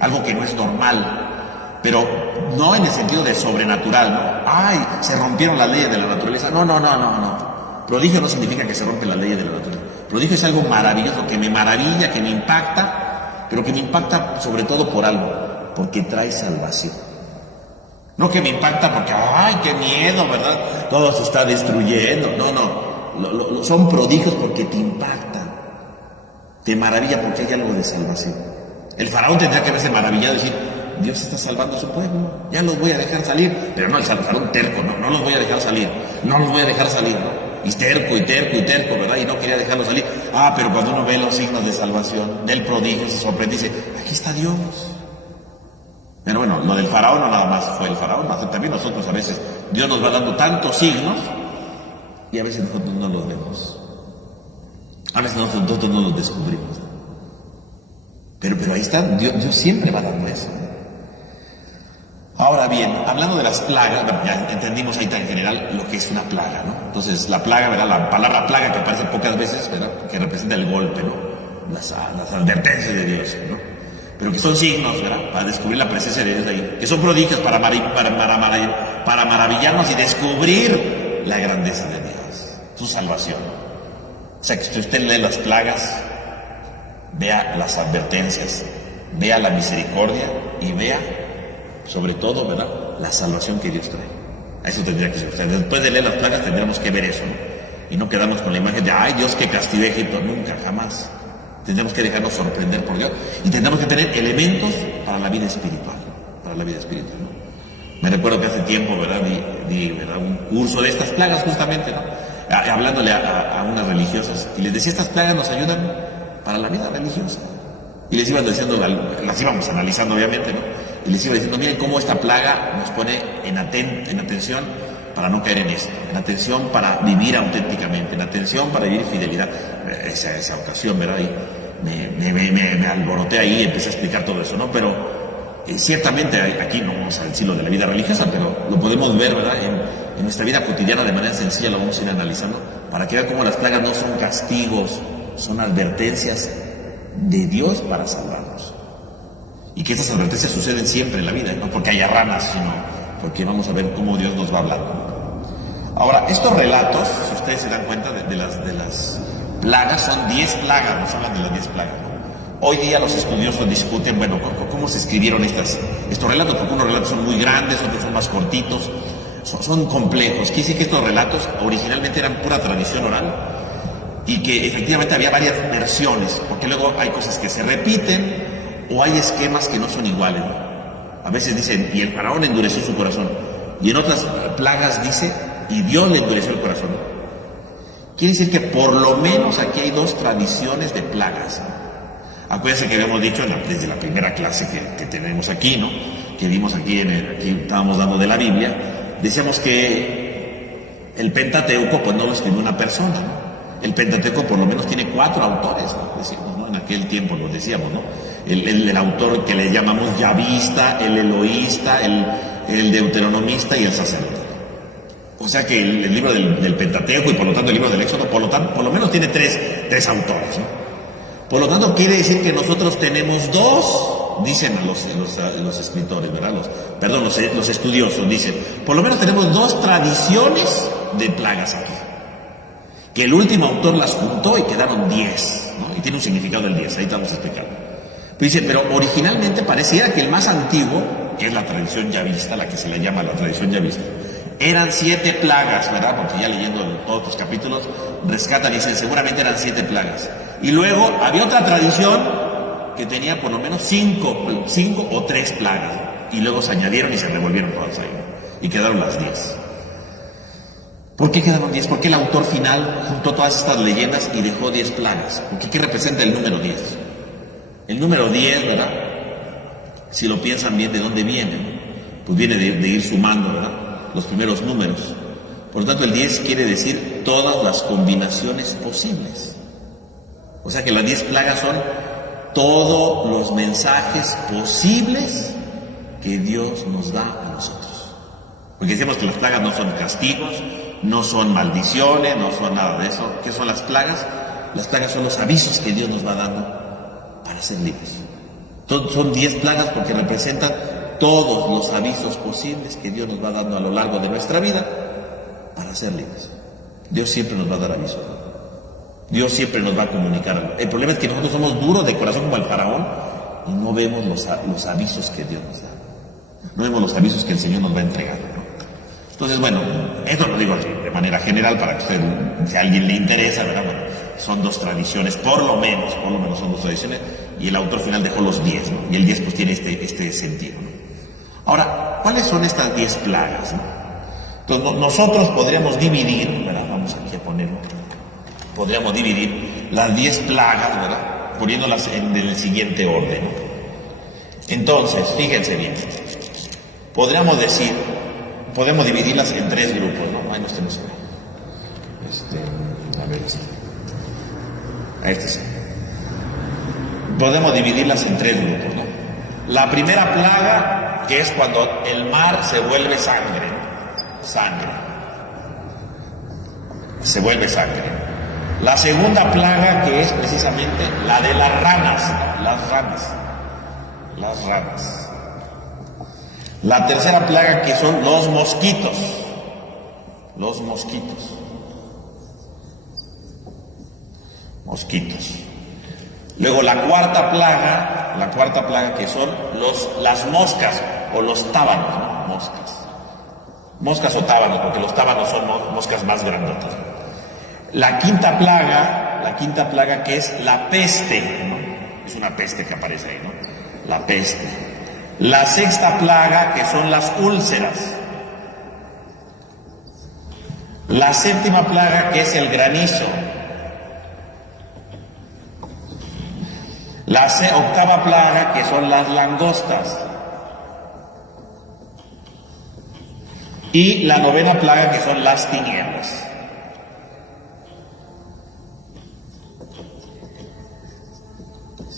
Algo que no es normal, pero no en el sentido de sobrenatural, ¿no? Ay, se rompieron las leyes de la naturaleza. No. Prodigio no significa que se rompen las leyes de la naturaleza. Prodigio es algo maravilloso, que me maravilla, que me impacta, pero que me impacta sobre todo por algo, porque trae salvación. No que me impacta porque, ay, qué miedo, ¿verdad? Todo se está destruyendo. No. Son prodigios porque te impactan. Te maravilla porque hay algo de salvación. El faraón tendría que verse maravillado y decir, Dios está salvando a su pueblo, ya los voy a dejar salir. Pero no, el faraón terco, no los voy a dejar salir. No los voy a dejar salir, ¿no? Y terco, ¿verdad? Y no quería dejarlos salir. Pero cuando uno ve los signos de salvación, del prodigio, se sorprende y dice, aquí está Dios. Pero bueno, lo del faraón no nada más fue el faraón, también nosotros a veces, Dios nos va dando tantos signos y a veces nosotros no los vemos. A veces nosotros no los descubrimos. Pero ahí está, Dios siempre va dando eso. Ahora bien, hablando de las plagas, bueno, ya entendimos ahí en general lo que es una plaga, ¿no? Entonces, la plaga, ¿verdad? La palabra plaga que aparece pocas veces, ¿verdad? Que representa el golpe, ¿no? Las advertencias de Dios, ¿no? Pero que son signos, ¿verdad? Para descubrir la presencia de Dios ahí. Que son prodigios para maravillarnos y descubrir la grandeza de Dios, su salvación. O sea, que si usted lee las plagas, vea las advertencias, vea la misericordia y vea, sobre todo, ¿verdad?, la salvación que Dios trae. A eso tendría que ser. O sea, después de leer las plagas tendríamos que ver eso, ¿no? Y no quedarnos con la imagen de, ay, Dios que castigó a Egipto. Nunca, jamás. Tendremos que dejarnos sorprender por Dios y tendremos que tener elementos para la vida espiritual, ¿no? Me recuerdo que hace tiempo, ¿verdad?, di ¿verdad?, un curso de estas plagas justamente, ¿no? Hablándole a unas religiosas y les decía, estas plagas nos ayudan para la vida religiosa. Y les iban diciendo, las íbamos analizando obviamente, ¿no? Y les iba diciendo, miren cómo esta plaga nos pone en atención para no caer en esto, en atención para vivir auténticamente, en atención para vivir fidelidad. Esa ocasión, ¿verdad? Y me alboroté ahí y empecé a explicar todo eso, ¿no? Pero ciertamente aquí no vamos a decir lo de la vida religiosa, pero lo podemos ver, ¿verdad? En nuestra vida cotidiana de manera sencilla lo vamos a ir analizando para que vean cómo las plagas no son castigos, son advertencias de Dios para salvarnos. Y que esas advertencias suceden siempre en la vida, no porque haya ranas, sino porque vamos a ver cómo Dios nos va hablando. Ahora, estos relatos, si ustedes se dan cuenta de las plagas, son 10 plagas, nos hablan de las 10 plagas. Hoy día los estudiosos discuten, bueno, cómo se escribieron estos relatos, porque unos relatos son muy grandes, otros son más cortitos, son complejos. Quiere decir que estos relatos originalmente eran pura tradición oral y que efectivamente había varias versiones, porque luego hay cosas que se repiten o hay esquemas que no son iguales, ¿no? A veces dicen, y el faraón endureció su corazón, y en otras plagas dice, y Dios le endureció el corazón. Quiere decir que por lo menos aquí hay dos tradiciones de plagas. Acuérdense que habíamos dicho desde la primera clase que tenemos aquí, ¿no? Que vimos aquí, aquí estábamos dando de la Biblia, decíamos que el Pentateuco pues no lo escribió una persona, ¿no? El Pentateuco por lo menos tiene 4 autores, ¿no? Decíamos, ¿no? En aquel tiempo lo decíamos, ¿no? El autor que le llamamos yavista, el eloísta, el deuteronomista y el sacerdote. O sea que el libro del Pentateuco y por lo tanto el libro del Éxodo, por lo menos tiene tres autores, ¿no? Por lo tanto quiere decir que nosotros tenemos 2, dicen los escritores, ¿verdad? Los estudiosos dicen, por lo menos tenemos 2 tradiciones de plagas aquí. Que el último autor las juntó y quedaron 10, ¿no? Y tiene un significado el 10, ahí te vamos a explicar. Dice, pero originalmente pareciera que el más antiguo, que es la tradición yavista, la que se le llama la tradición yavista, eran 7 plagas, ¿verdad? Porque ya leyendo todos los capítulos, rescatan y dicen, seguramente eran 7 plagas. Y luego había otra tradición que tenía por lo menos 5 o 3 plagas. Y luego se añadieron y se revolvieron todas ahí, ¿no? Y quedaron las 10. ¿Por qué quedaron 10? ¿Por qué el autor final juntó todas estas leyendas y dejó 10 plagas? Porque ¿qué representa el número 10? El número 10, ¿verdad? Si lo piensan bien, ¿de dónde viene? Pues viene de ir sumando, ¿verdad? Los primeros números. Por lo tanto, el 10 quiere decir todas las combinaciones posibles. O sea que las 10 plagas son todos los mensajes posibles que Dios nos da a nosotros. Porque decimos que las plagas no son castigos, no son maldiciones, no son nada de eso. ¿Qué son las plagas? Las plagas son los avisos que Dios nos va dando para ser libres. Son 10 plagas porque representan todos los avisos posibles que Dios nos va dando a lo largo de nuestra vida para ser libres. Dios siempre nos va a dar aviso. Dios siempre nos va a comunicar algo. El problema es que nosotros somos duros de corazón como el faraón y no vemos los avisos que Dios nos da. No vemos los avisos que el Señor nos va entregando, ¿no? Entonces, bueno, esto lo digo de manera general para que usted, si a alguien le interesa, ¿verdad? Bueno, son 2 tradiciones, por lo menos son 2 tradiciones, y el autor final dejó los 10, ¿no? Y el 10 pues tiene este sentido, ¿no? Ahora, ¿cuáles son estas 10 plagas, ¿no? Entonces, nosotros podríamos dividir, ¿verdad? Vamos aquí a ponerlo. Podríamos dividir las 10 plagas, ¿verdad? Poniéndolas en el siguiente orden, ¿no? Entonces, fíjense bien. Podemos dividirlas en 3 grupos, ¿no? Ahí nos tenemos. A ver, sí. Podemos dividirlas en 3 grupos, ¿no? La primera plaga, que es cuando el mar se vuelve sangre, ¿no? Se vuelve sangre. La segunda plaga, que es precisamente la de las ranas. La tercera plaga, que son los mosquitos. Luego la cuarta plaga que son las moscas o los tábanos, ¿no? Moscas o tábanos, porque los tábanos son moscas más grandotas. La quinta plaga que es la peste, ¿no? Es una peste que aparece ahí, ¿no? La peste. La sexta plaga, que son las úlceras. La séptima plaga, que es el granizo. La octava plaga, que son las langostas. Y la novena plaga, que son las tinieblas.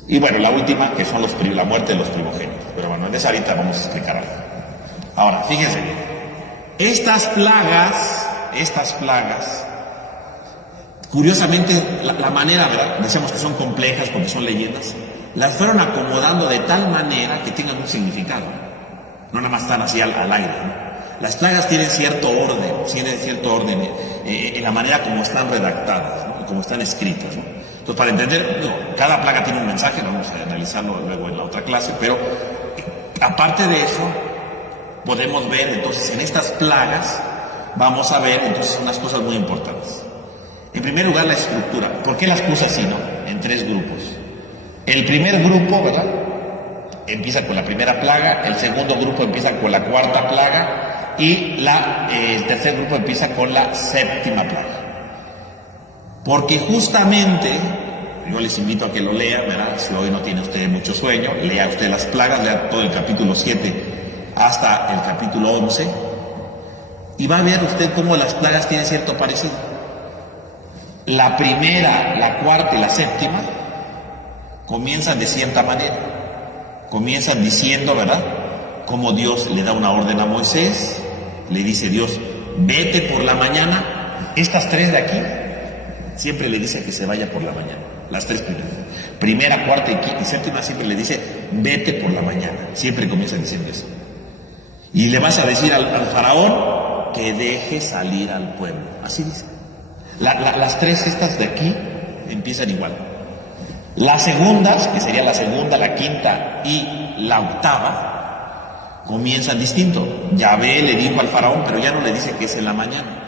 Y bueno, la última, que son la muerte de los primogénitos. Pero bueno, de esa ahorita vamos a explicar algo. Ahora, fíjense bien. Estas plagas, curiosamente, la manera, ¿verdad? Decíamos que son complejas porque son leyendas. Las fueron acomodando de tal manera que tengan un significado. No nada más están así al aire, ¿no? Las plagas tienen cierto orden en la manera como están redactadas, ¿no? Y como están escritas, ¿no? Entonces, para entender, cada plaga tiene un mensaje, vamos a analizarlo luego en la otra clase, pero aparte de eso, podemos ver entonces en estas plagas, vamos a ver entonces unas cosas muy importantes. En primer lugar, la estructura. ¿Por qué las puse así, no? En 3 grupos. El primer grupo, ¿verdad?, empieza con la primera plaga, el segundo grupo empieza con la cuarta plaga y el tercer grupo empieza con la séptima plaga. Porque justamente, yo les invito a que lo lean, ¿verdad? Si hoy no tiene usted mucho sueño, lea usted las plagas, lea todo el capítulo 7 hasta el capítulo 11 y va a ver usted cómo las plagas tienen cierto parecido. La primera, la cuarta y la séptima comienzan de cierta manera. Comienzan diciendo, ¿verdad?, como Dios le da una orden a Moisés, le dice Dios, vete por la mañana. Estas 3 de aquí, siempre le dice que se vaya por la mañana. Las 3 primeras. Primera, cuarta y séptima siempre le dice, vete por la mañana. Siempre comienzan diciendo eso. Y le vas a decir al faraón que deje salir al pueblo. Así dice. Las 3 estas de aquí empiezan igual. Las segundas, que sería la segunda, la quinta y la octava, comienzan distinto. Yahvé le dijo al faraón, pero ya no le dice que es en la mañana.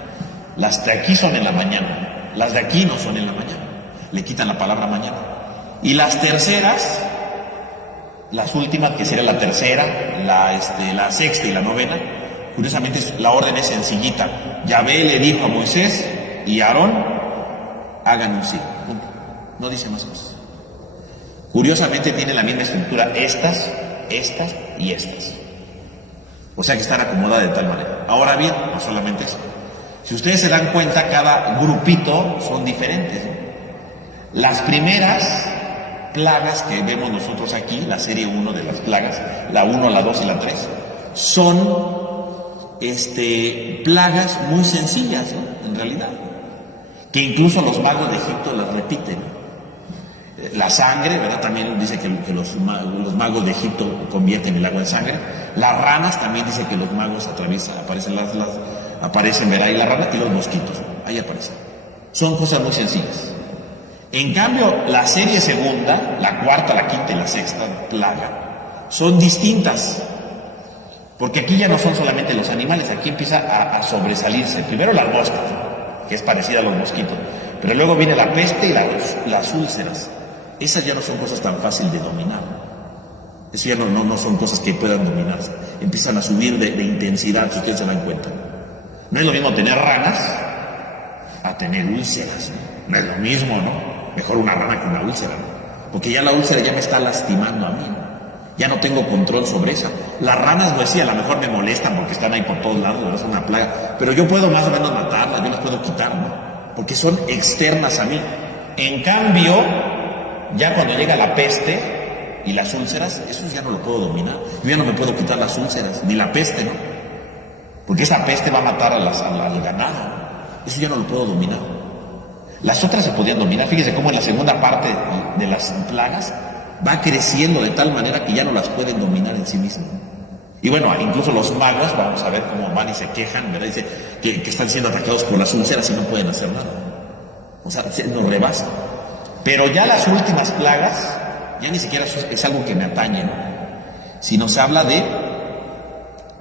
Las de aquí son en la mañana, las de aquí no son en la mañana. Le quitan la palabra mañana. Y las terceras, las últimas, que sería la tercera, la sexta y la novena, curiosamente la orden es sencillita. Yahvé le dijo a Moisés y a Aarón, hagan un signo. No dice más cosas. Curiosamente tiene la misma estructura, estas y estas. O sea que están acomodadas de tal manera. Ahora bien, no solamente eso. Si ustedes se dan cuenta, cada grupito son diferentes, ¿no? Las primeras plagas que vemos nosotros aquí, la serie 1 de las plagas, la 1, la 2 y la 3, son plagas muy sencillas, ¿no?, en realidad, que incluso los magos de Egipto las repiten. La sangre, ¿verdad?, también dice que los magos de Egipto convierten el agua en sangre. Las ranas también dice que los magos aparecen, ¿verdad?, y la rana y los mosquitos, ahí aparecen. Son cosas muy sencillas. En cambio, la serie segunda, la cuarta, la quinta y la sexta plaga, son distintas. Porque aquí ya no son solamente los animales, aquí empieza a sobresalirse. Primero las moscas, que es parecida a los mosquitos. Pero luego viene la peste y las úlceras. Esas ya no son cosas tan fáciles de dominar. Eso ya no son cosas que puedan dominarse. Empiezan a subir de intensidad, si ustedes se dan cuenta. No es lo mismo tener ranas a tener úlceras. No es lo mismo, ¿no? Mejor una rana que una úlcera, ¿no? Porque ya la úlcera ya me está lastimando a mí, ¿no? Ya no tengo control sobre esa. Las ranas, pues sí, a lo mejor me molestan porque están ahí por todos lados, es una plaga. Pero yo puedo más o menos matarlas, yo las puedo quitar, ¿no? Porque son externas a mí. En cambio, ya cuando llega la peste y las úlceras, eso ya no lo puedo dominar. Yo ya no me puedo quitar las úlceras, ni la peste, ¿no? Porque esa peste va a matar al ganado. Eso ya no lo puedo dominar. Las otras se podían dominar. Fíjese cómo en la segunda parte de las plagas va creciendo de tal manera que ya no las pueden dominar en sí mismas. Y bueno, incluso los magos, vamos a ver cómo van y se quejan, ¿verdad? Dice que están siendo atacados por las úlceras y no pueden hacer nada. O sea, nos rebasa. Pero ya las últimas plagas, ya ni siquiera es algo que me atañe, ¿no? Sino se habla de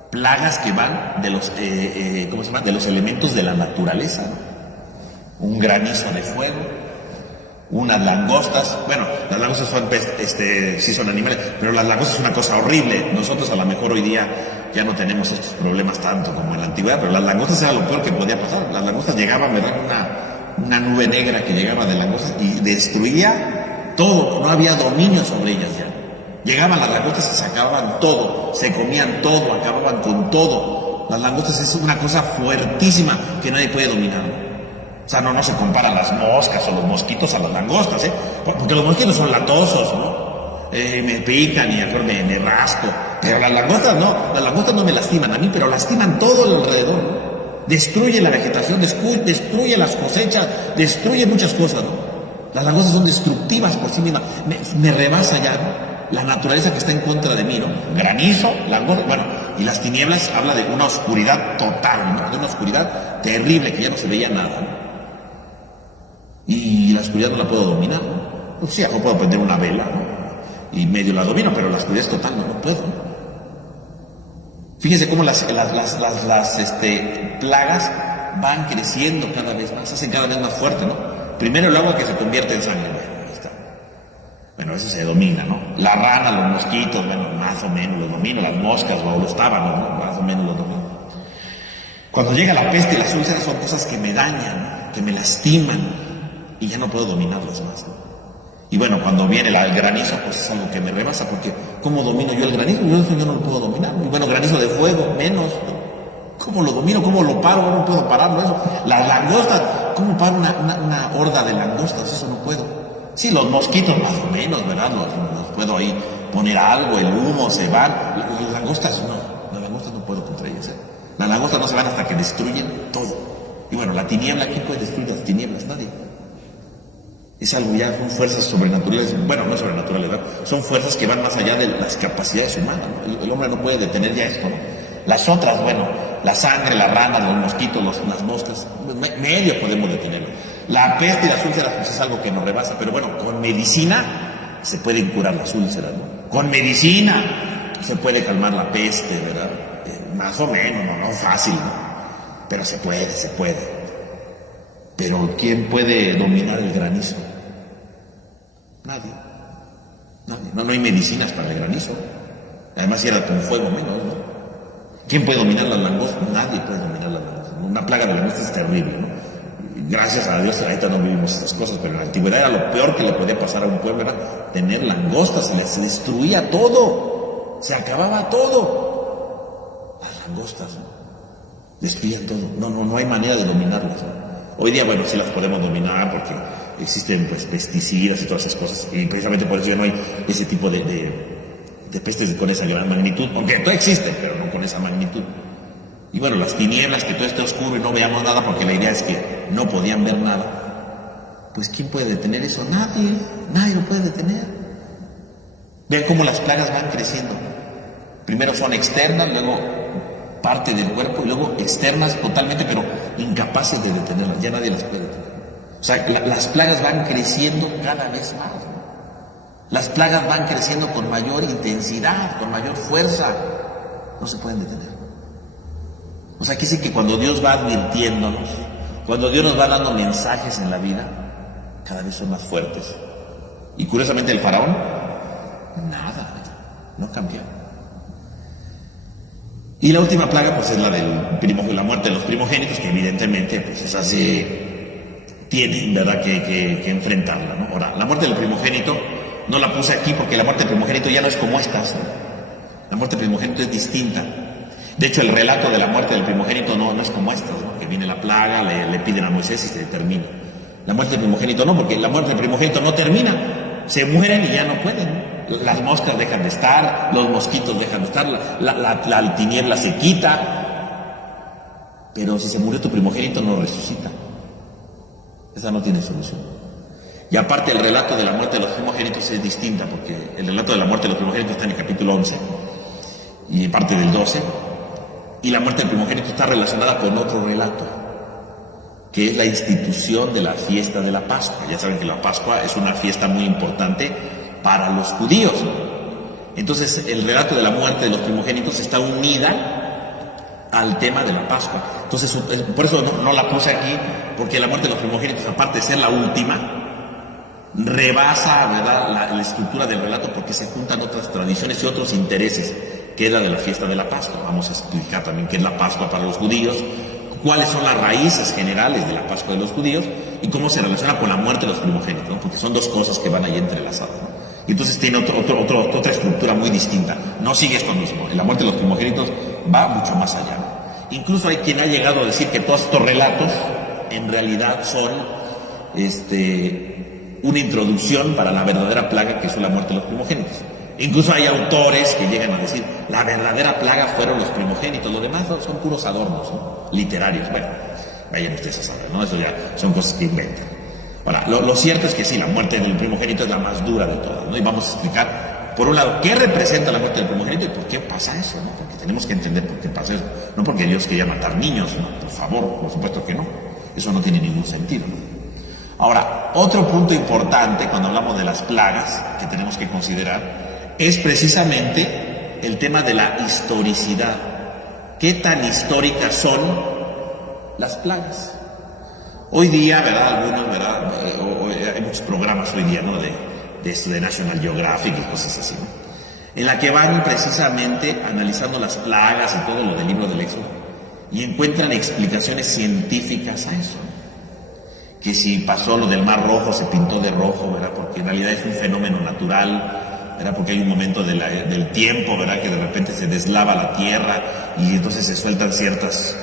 plagas que van de los, de los elementos de la naturaleza, ¿no? Un granizo de fuego, unas langostas. Bueno, las langostas son, sí son animales, pero las langostas es una cosa horrible. Nosotros a lo mejor hoy día ya no tenemos estos problemas tanto como en la antigüedad, pero las langostas era lo peor que podía pasar. Las langostas llegaban, ¿verdad?, una nube negra que llegaba de langostas y destruía todo. No había dominio sobre ellas ya. Llegaban las langostas y sacaban todo, se comían todo, acababan con todo. Las langostas es una cosa fuertísima que nadie puede dominar, ¿no? O sea, no se comparan las moscas o los mosquitos a las langostas, ¿eh? Porque los mosquitos son latosos, ¿no? Me pican y me rasco. Pero las langostas no me lastiman a mí, pero lastiman todo el alrededor, ¿no? Destruyen la vegetación, destruyen las cosechas, destruyen muchas cosas, ¿no? Las langostas son destructivas por sí mismas. Me rebasa ya, ¿no?, la naturaleza que está en contra de mí, ¿no? Granizo, langosta, bueno, y las tinieblas habla de una oscuridad total, ¿no? De una oscuridad terrible que ya no se veía nada, ¿no? Y la oscuridad no la puedo dominar, ¿no? Pues sí, yo puedo prender una vela, ¿no?, y medio la domino, pero la oscuridad es total, no puedo, ¿no? Fíjense cómo las plagas van creciendo cada vez más, se hacen cada vez más fuerte, ¿no? Primero el agua que se convierte en sangre, bueno, ahí está. Bueno, eso se domina, ¿no? La rana, los mosquitos, bueno, más o menos los domino, las moscas o los tábanos, ¿no? Más o menos los domino. Cuando llega la peste y las úlceras son cosas que me dañan, ¿no? Que me lastiman y ya no puedo dominarlas más, ¿no? Y bueno, cuando viene el granizo, pues es algo que me rebasa, porque ¿cómo domino yo el granizo? Yo no lo puedo dominar. Y bueno, granizo de fuego, menos, ¿no? ¿Cómo lo domino? ¿Cómo lo paro? No puedo pararlo eso. Las langostas, ¿cómo paro una horda de langostas? Eso no puedo. Sí, los mosquitos más o menos, ¿verdad? Los puedo ahí poner algo, el humo, se van. Las langostas no. Las langostas no puedo contra ellas. Las langostas no se van hasta que destruyen todo. Y bueno, la tiniebla, ¿quién puede destruir las tinieblas? Nadie. Es algo ya, son fuerzas sobrenaturales. Bueno, no es sobrenaturales, ¿verdad? Son fuerzas que van más allá de las capacidades humanas, ¿no? El hombre no puede detener ya esto, ¿no? Las otras, bueno, la sangre, las ranas, los mosquitos, las moscas, medio podemos detenerlo. La peste y las úlceras, pues es algo que nos rebasa, pero bueno, con medicina se pueden curar las úlceras, ¿no? Con medicina se puede calmar la peste, ¿verdad? Más o menos, no fácil, ¿no? Pero se puede. Pero ¿quién puede dominar el granizo? Nadie. No hay medicinas para el granizo. Además, si era con fuego menos, ¿no? ¿Quién puede dominar las langostas? Nadie puede dominar las langostas. Una plaga de langostas es terrible, ¿no? Gracias a Dios ahorita no vivimos esas cosas, pero en la antigüedad era lo peor que le podía pasar a un pueblo, era tener langostas, se destruía todo, se acababa todo. Las langostas, ¿no? Destruían todo. No hay manera de dominarlas, ¿no? Hoy día, bueno, sí las podemos dominar porque existen pues pesticidas y todas esas cosas, y precisamente por eso ya no hay ese tipo de pestes con esa gran magnitud, aunque todo existe, pero no con esa magnitud. Y bueno, las tinieblas, que todo esté oscuro y no veamos nada, porque la idea es que no podían ver nada. Pues ¿quién puede detener eso? Nadie lo puede detener. Vean cómo las plagas van creciendo. Primero son externas, luego parte del cuerpo, y luego externas totalmente, pero incapaces de detenerlas, ya nadie las puede detener. O sea, las plagas van creciendo cada vez más, ¿no? Las plagas van creciendo con mayor intensidad, con mayor fuerza. No se pueden detener. O sea, que sí que cuando Dios va advirtiéndonos, cuando Dios nos va dando mensajes en la vida, cada vez son más fuertes. Y curiosamente el faraón, nada, no cambió. Y la última plaga, pues es la la muerte de los primogénitos, que evidentemente, pues es así, tienen, ¿verdad?, que enfrentarla, ¿no? Ahora, la muerte del primogénito no la puse aquí porque la muerte del primogénito ya no es como estas, ¿no? La muerte del primogénito es distinta. De hecho, el relato de la muerte del primogénito no es como estas, ¿no? Que viene la plaga, le piden a Moisés y se termina. La muerte del primogénito no, porque la muerte del primogénito no termina. Se mueren y ya no pueden. Las moscas dejan de estar, los mosquitos dejan de estar, la tiniebla se quita. Pero si se murió tu primogénito, no resucita. Esa no tiene solución. Y aparte, el relato de la muerte de los primogénitos es distinta, porque el relato de la muerte de los primogénitos está en el capítulo 11 y parte del 12, y la muerte del primogénito está relacionada con otro relato, que es la institución de la fiesta de la Pascua. Ya saben que la Pascua es una fiesta muy importante para los judíos. Entonces, el relato de la muerte de los primogénitos está unida al tema de la Pascua. Entonces, por eso no la puse aquí, porque la muerte de los primogénitos, aparte de ser la última, rebasa, ¿verdad?, la estructura del relato, porque se juntan otras tradiciones y otros intereses, que es la de la fiesta de la Pascua. Vamos a explicar también qué es la Pascua para los judíos, cuáles son las raíces generales de la Pascua de los judíos y cómo se relaciona con la muerte de los primogénitos, ¿no? Porque son dos cosas que van ahí entrelazadas, ¿no? Y entonces tiene otra estructura muy distinta. No sigue esto mismo. La muerte de los primogénitos va mucho más allá, ¿no? Incluso hay quien ha llegado a decir que todos estos relatos en realidad son una introducción para la verdadera plaga, que es la muerte de los primogénitos. Incluso hay autores que llegan a decir, la verdadera plaga fueron los primogénitos, lo demás son puros adornos, ¿no?, literarios. Bueno, vayan ustedes a saber, ¿no? Eso ya son cosas que inventan. Ahora, lo cierto es que sí, la muerte del primogénito es la más dura de todas, ¿no? Y vamos a explicar, por un lado, qué representa la muerte del primogénito y por qué pasa eso, ¿no? Porque tenemos que entender por qué pasa eso. No porque Dios quería matar niños, ¿no? Por favor, por supuesto que no. Eso no tiene ningún sentido, ¿no? Ahora, otro punto importante cuando hablamos de las plagas que tenemos que considerar es precisamente el tema de la historicidad. ¿Qué tan históricas son las plagas. Hoy día, ¿verdad? Algunos, ¿verdad? Hay muchos programas hoy día, ¿no? De esto de National Geographic y cosas así, ¿no? En la que van precisamente analizando las plagas y todo lo del libro del Éxodo y encuentran explicaciones científicas a eso. Que si pasó lo del Mar Rojo, se pintó de rojo, ¿verdad? Porque en realidad es un fenómeno natural, ¿verdad? Porque hay un momento del tiempo, ¿verdad? Que de repente se deslava la tierra y entonces se sueltan ciertos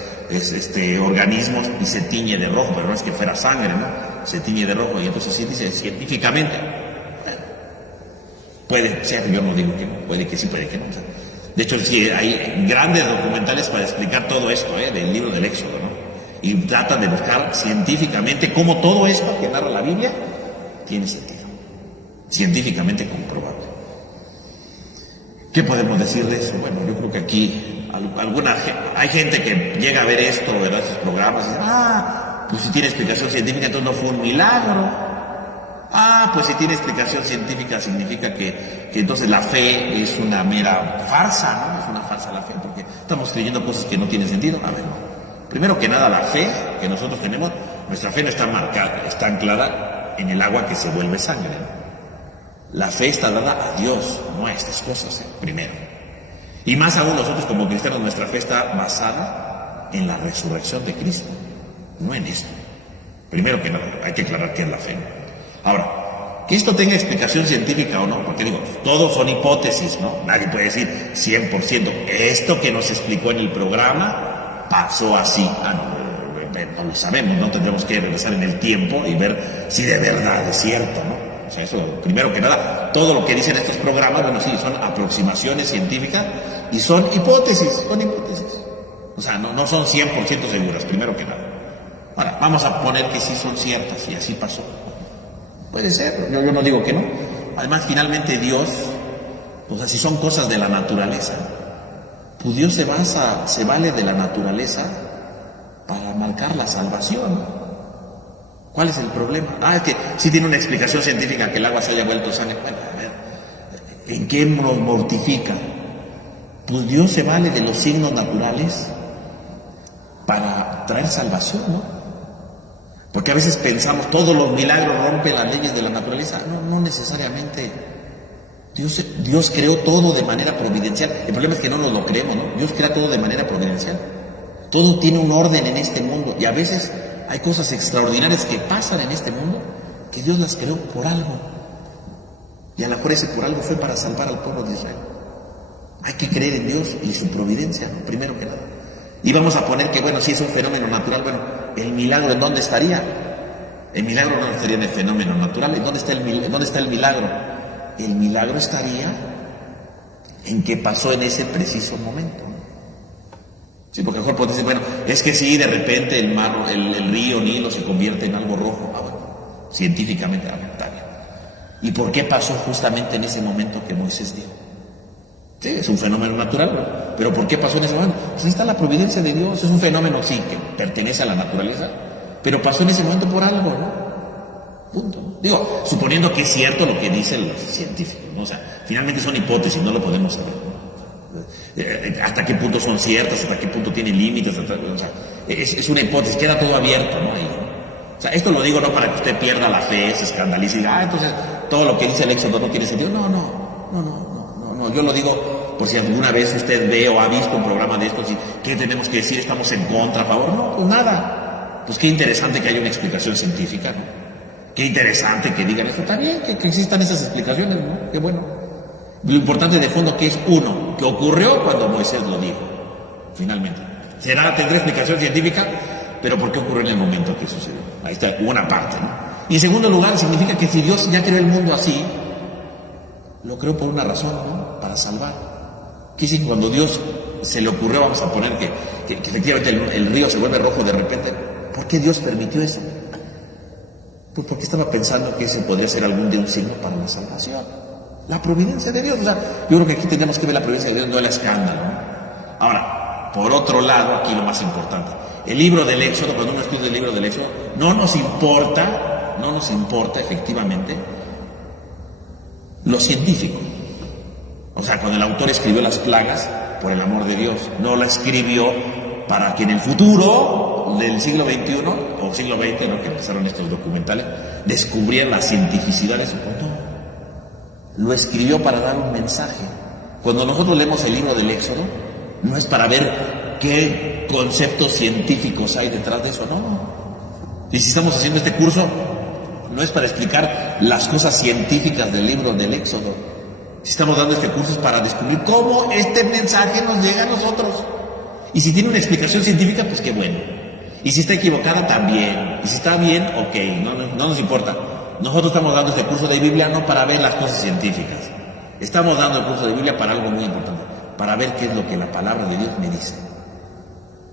organismos y se tiñe de rojo, pero no es que fuera sangre, ¿no? Se tiñe de rojo y entonces sí dice científicamente. Puede ser, yo no digo que no, puede que sí, puede que no. De hecho, sí, hay grandes documentales para explicar todo esto, del libro del Éxodo, ¿no? Y tratan de buscar científicamente cómo todo esto que narra la Biblia tiene sentido. Científicamente comprobable. ¿Qué podemos decir de eso? Bueno, yo creo que aquí hay gente que llega a ver esto, ¿verdad? Esos programas y dice, pues si tiene explicación científica, entonces no fue un milagro. Pues si tiene explicación científica significa que entonces la fe es una mera farsa, ¿no? Es una farsa la fe, porque estamos creyendo cosas que no tienen sentido. A ver, no. Primero que nada, la fe que nosotros tenemos, nuestra fe no está marcada, está anclada en el agua que se vuelve sangre, ¿no? La fe está dada a Dios, no a estas cosas, primero. Y más aún nosotros como cristianos, nuestra fe está basada en la resurrección de Cristo, no en esto. Primero que nada, hay que aclarar qué es la fe. Ahora, que esto tenga explicación científica o no, porque digo, todos son hipótesis, ¿no? Nadie puede decir 100%, esto que nos explicó en el programa pasó así. No lo sabemos, no tendremos que regresar en el tiempo y ver si de verdad es cierto, ¿no? O sea, eso, primero que nada, todo lo que dicen estos programas, bueno, sí, son aproximaciones científicas y son hipótesis. O sea, no son 100% seguras, primero que nada. Ahora, vamos a poner que sí son ciertas y así pasó. Puede ser, yo no digo que no. Además, finalmente Dios, o sea, si son cosas de la naturaleza, pues Dios se vale de la naturaleza para marcar la salvación. ¿Cuál es el problema? Es que sí tiene una explicación científica que el agua se haya vuelto sangre. Bueno, a ver, ¿en qué nos mortifica? Pues Dios se vale de los signos naturales para traer salvación, ¿no? Porque a veces pensamos, todos los milagros rompen las leyes de la naturaleza. No necesariamente. Dios creó todo de manera providencial. El problema es que no nos lo creemos, ¿no? Dios crea todo de manera providencial. Todo tiene un orden en este mundo. Y a veces hay cosas extraordinarias que pasan en este mundo que Dios las creó por algo. Y a lo mejor ese por algo fue para salvar al pueblo de Israel. Hay que creer en Dios y su providencia, ¿no? Primero que nada. Y vamos a poner que, bueno, si es un fenómeno natural, bueno, ¿el milagro en dónde estaría? El milagro no estaría en el fenómeno natural. ¿En dónde está el milagro? El milagro estaría en que pasó en ese preciso momento, ¿no? Sí, porque mejor puedes decir, bueno, es que sí, de repente el río Nilo se convierte en algo rojo. Bueno, científicamente, está bien. ¿Y por qué pasó justamente en ese momento que Moisés dijo? Sí, es un fenómeno natural, ¿no? Pero ¿por qué pasó en ese momento? Pues ahí está la providencia de Dios. Es un fenómeno, sí, que pertenece a la naturaleza, pero pasó en ese momento por algo, ¿no? Punto. Digo, suponiendo que es cierto lo que dicen los científicos, ¿no? O sea, finalmente son hipótesis, no lo podemos saber, ¿no? Hasta qué punto son ciertas, hasta qué punto tienen límites, o sea, es una hipótesis, queda todo abierto, ¿no? O sea, esto lo digo no para que usted pierda la fe, se escandalice y diga, entonces todo lo que dice el Éxodo no tiene sentido. No, yo lo digo por si alguna vez usted ve o ha visto un programa de estos y ¿qué tenemos que decir? ¿Estamos en contra, a favor? No, pues nada. Pues qué interesante que haya una explicación científica, ¿no? Qué interesante que digan esto. Está bien que existan esas explicaciones, ¿no? Qué bueno. Lo importante de fondo que es uno, que ocurrió cuando Moisés lo dijo, finalmente. Tendrá explicación científica, pero ¿por qué ocurrió en el momento que sucedió? Ahí está una parte, ¿no? Y en segundo lugar, significa que si Dios ya creó el mundo así, lo creó por una razón, ¿no? Para salvar. Que si cuando Dios se le ocurrió, vamos a poner que efectivamente el río se vuelve rojo de repente, ¿por qué Dios permitió eso? Pues porque estaba pensando que ese podría ser algún día un signo para la salvación. La providencia de Dios. O sea, yo creo que aquí tenemos que ver la providencia de Dios, no el escándalo, ¿no? Ahora, por otro lado, aquí lo más importante, el libro del Éxodo, cuando uno estudia el libro del Éxodo, no nos importa efectivamente lo científico. O sea, cuando el autor escribió las plagas, por el amor de Dios, no la escribió para que en el futuro luego del siglo XXI o siglo XX, ¿no?, que empezaron estos documentales, descubrían la cientificidad de su punto. Lo escribió para dar un mensaje. Cuando nosotros leemos el libro del Éxodo, no es para ver qué conceptos científicos hay detrás de eso, no. Y si estamos haciendo este curso, no es para explicar las cosas científicas del libro del Éxodo. Si estamos dando este curso es para descubrir cómo este mensaje nos llega a nosotros. Y si tiene una explicación científica, pues qué bueno. Y si está equivocada, también. Y si está bien, ok, no nos importa. Nosotros estamos dando este curso de Biblia no para ver las cosas científicas. Estamos dando el curso de Biblia para algo muy importante, para ver qué es lo que la palabra de Dios me dice.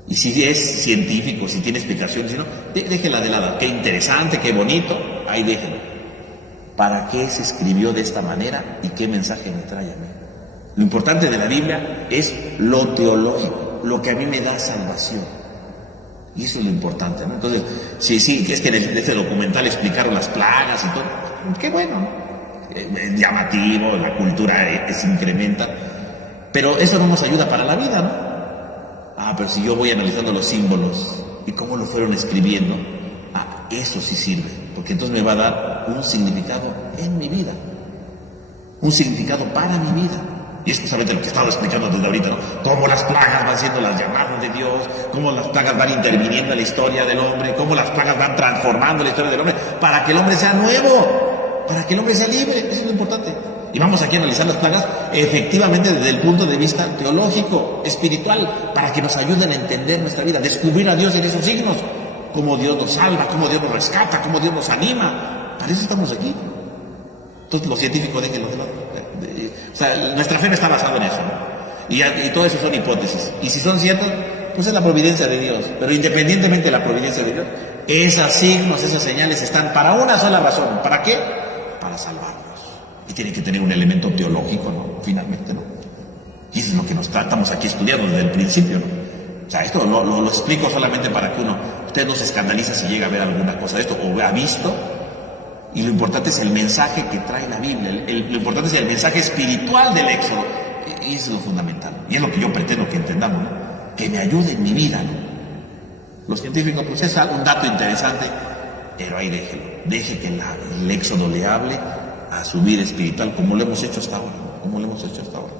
Y si es científico, si tiene explicación, si no, déjela de lado. Qué interesante, qué bonito, ahí déjelo. ¿Para qué se escribió de esta manera y qué mensaje me trae a mí? Lo importante de la Biblia es lo teológico, lo que a mí me da salvación. Y eso es lo importante, ¿no? Entonces, sí, es que en este documental explicaron las plagas y todo. Qué bueno, ¿no? Es llamativo, la cultura se incrementa. Pero eso no nos ayuda para la vida, ¿no? Pero si yo voy analizando los símbolos y cómo lo fueron escribiendo, eso sí sirve. Porque entonces me va a dar un significado en mi vida. Un significado para mi vida. Y es justamente lo que he estado explicando desde ahorita, ¿no? Cómo las plagas van siendo las llamadas de Dios, cómo las plagas van interviniendo en la historia del hombre, cómo las plagas van transformando la historia del hombre para que el hombre sea nuevo, para que el hombre sea libre. Eso es lo importante. Y vamos aquí a analizar las plagas efectivamente desde el punto de vista teológico, espiritual, para que nos ayuden a entender nuestra vida, descubrir a Dios en esos signos, cómo Dios nos salva, cómo Dios nos rescata, cómo Dios nos anima. Para eso estamos aquí. Entonces los científicos déjenlo de lado. O sea, nuestra fe no está basada en eso, ¿no? Y todo eso son hipótesis. Y si son ciertas, pues es la providencia de Dios. Pero independientemente de la providencia de Dios, esos signos, esas señales están para una sola razón. ¿Para qué? Para salvarnos. Y tiene que tener un elemento teológico, ¿no? Finalmente, ¿no? Y eso es lo que nos estamos aquí estudiando desde el principio, ¿no? O sea, esto lo explico solamente para que usted no se escandaliza si llega a ver alguna cosa de esto o ha visto. Y lo importante es el mensaje que trae la Biblia, lo importante es el mensaje espiritual del Éxodo. Y eso es lo fundamental. Y es lo que yo pretendo que entendamos, ¿no? Que me ayude en mi vida, ¿no? Los científicos, pues es un dato interesante, pero ahí déjelo. Deje que el Éxodo le hable a su vida espiritual, como lo hemos hecho hasta ahora, ¿no? Como lo hemos hecho hasta ahora.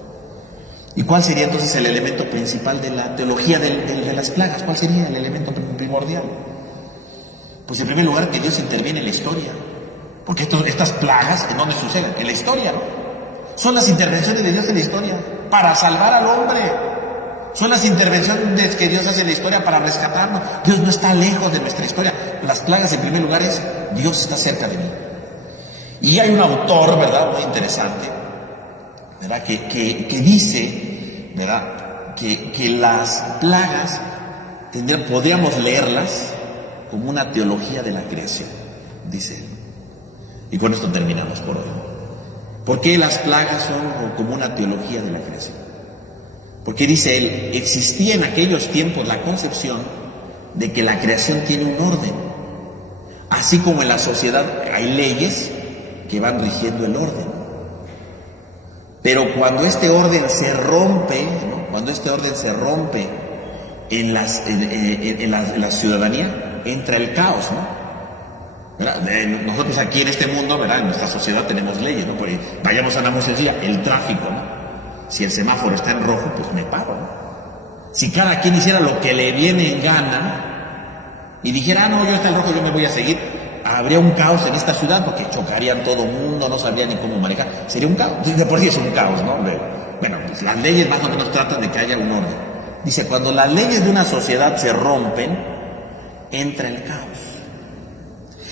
¿Y cuál sería entonces el elemento principal de la teología de las plagas? ¿Cuál sería el elemento primordial? Pues en primer lugar, que Dios interviene en la historia. Porque estas plagas, ¿en dónde suceden? En la historia, ¿no? Son las intervenciones de Dios en la historia para salvar al hombre. Son las intervenciones que Dios hace en la historia para rescatarnos. Dios no está lejos de nuestra historia. Las plagas, en primer lugar, es Dios está cerca de mí. Y hay un autor, ¿verdad?, muy interesante, ¿verdad?, que dice, ¿verdad?, que las plagas podríamos leerlas como una teología de la creación, dice él. Y con esto terminamos por hoy. ¿Por qué las plagas son como una teología de la creación? Porque dice él, existía en aquellos tiempos la concepción de que la creación tiene un orden. Así como en la sociedad hay leyes que van rigiendo el orden. Pero cuando este orden se rompe, ¿no?, cuando este orden se rompe en la ciudadanía, entra el caos, ¿no? Nosotros aquí en este mundo, ¿verdad?, en nuestra sociedad tenemos leyes, ¿no? Porque vayamos a una muy sencilla, el tráfico, ¿no? Si el semáforo está en rojo, pues me paro, ¿no? Si cada quien hiciera lo que le viene en gana y dijera, no, yo está en rojo, yo me voy a seguir, habría un caos en esta ciudad porque chocarían todo el mundo, no sabrían ni cómo manejar, sería un caos. De por sí es un caos, ¿no? Bueno, pues las leyes más o menos tratan de que haya un orden. Dice, cuando las leyes de una sociedad se rompen, entra el caos.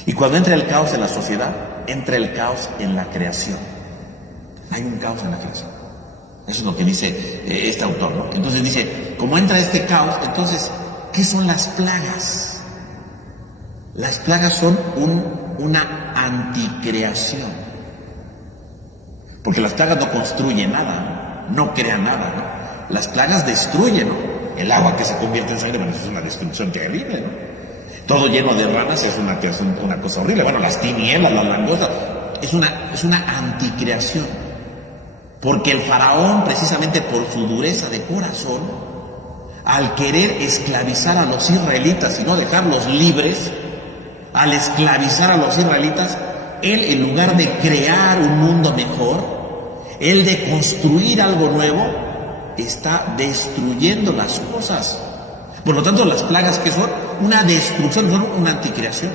Y cuando entra el caos en la sociedad, entra el caos en la creación. Hay un caos en la creación. Eso es lo que dice este autor, ¿no? Entonces dice, como entra este caos, entonces, ¿qué son las plagas? Las plagas son una anticreación. Porque las plagas no construyen nada, no crean nada, ¿no? Las plagas destruyen, ¿no? El agua que se convierte en sangre, bueno, eso es una destrucción terrible, ¿no? Todo lleno de ranas es una cosa horrible. Bueno, las tinieblas, las langostas, es una anticreación. Porque el faraón, precisamente por su dureza de corazón, al querer esclavizar a los israelitas y no dejarlos libres, al esclavizar a los israelitas, él, en lugar de crear un mundo mejor, él de construir algo nuevo, está destruyendo las cosas. Por lo tanto, las plagas, que son una destrucción, son una anticreación.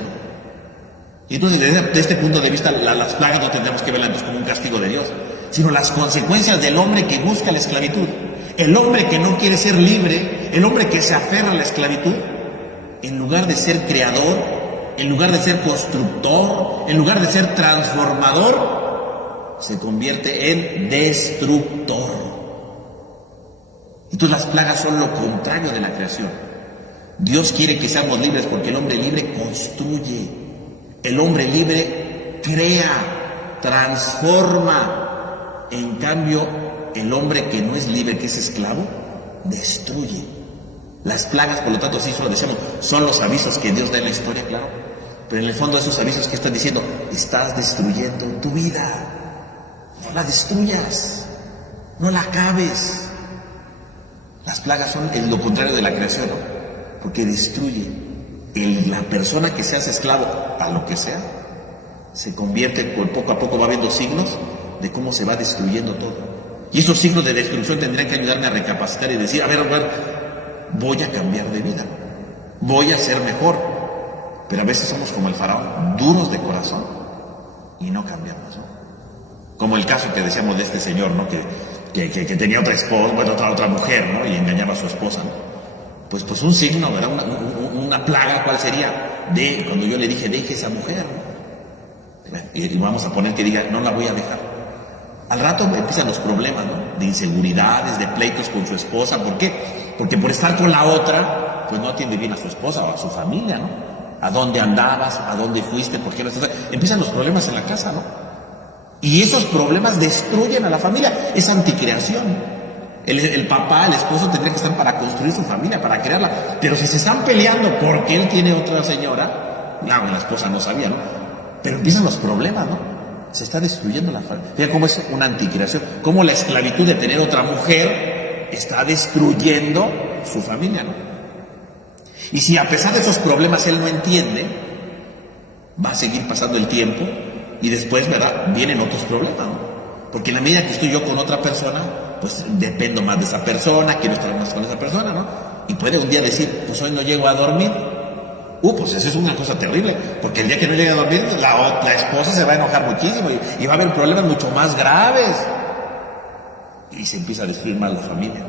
Y entonces, desde este punto de vista, las plagas no tendremos que verlas como un castigo de Dios, sino las consecuencias del hombre que busca la esclavitud, el hombre que no quiere ser libre, el hombre que se aferra a la esclavitud, en lugar de ser creador, en lugar de ser constructor, en lugar de ser transformador, se convierte en destructor. Entonces las plagas son lo contrario de la creación. Dios quiere que seamos libres porque el hombre libre construye, el hombre libre crea, transforma. En cambio, el hombre que no es libre, que es esclavo, destruye. Las plagas, por lo tanto, sí, solo decimos, son los avisos que Dios da en la historia, claro. Pero en el fondo esos avisos que están diciendo, estás destruyendo tu vida. No la destruyas, no la acabes. Las plagas son lo contrario de la creación, ¿no? Porque destruye. La persona que se hace esclavo a lo que sea, se convierte, poco a poco va viendo signos de cómo se va destruyendo todo. Y esos signos de destrucción tendrían que ayudarme a recapacitar y decir, a ver, voy a cambiar de vida, voy a ser mejor. Pero a veces somos como el faraón, duros de corazón y no cambiamos, ¿no? Como el caso que decíamos de este señor, ¿no? Que tenía otra esposa, otra mujer, ¿no? Y engañaba a su esposa, ¿no? Pues un signo, ¿verdad? Una plaga, ¿cuál sería? Cuando yo le dije, deje esa mujer, ¿no? Y vamos a poner que diga, no la voy a dejar. Al rato empiezan los problemas, ¿no? De inseguridades, de pleitos con su esposa. ¿Por qué? Porque por estar con la otra, pues no atiende bien a su esposa o a su familia, ¿no? ¿A dónde andabas? ¿A dónde fuiste? ¿Por qué no estás? Empiezan los problemas en la casa, ¿no? Y esos problemas destruyen a la familia. Es anticreación. El papá, el esposo tendría que estar para construir su familia, para crearla. Pero si se están peleando porque él tiene otra señora, claro, la esposa no sabía, ¿no? Pero empiezan los problemas, ¿no? Se está destruyendo la familia. Fíjate cómo es una anticreación. Cómo la esclavitud de tener otra mujer está destruyendo su familia, ¿no? Y si a pesar de esos problemas él no entiende, va a seguir pasando el tiempo y después, ¿verdad?, vienen otros problemas, ¿no? Porque en la medida que estoy yo con otra persona, pues dependo más de esa persona, quiero estar más con esa persona, ¿no? Y puede un día decir, pues hoy no llego a dormir. Pues eso es una cosa terrible, porque el día que no llegue a dormir, la esposa se va a enojar muchísimo y va a haber problemas mucho más graves. Y se empieza a destruir más la familia.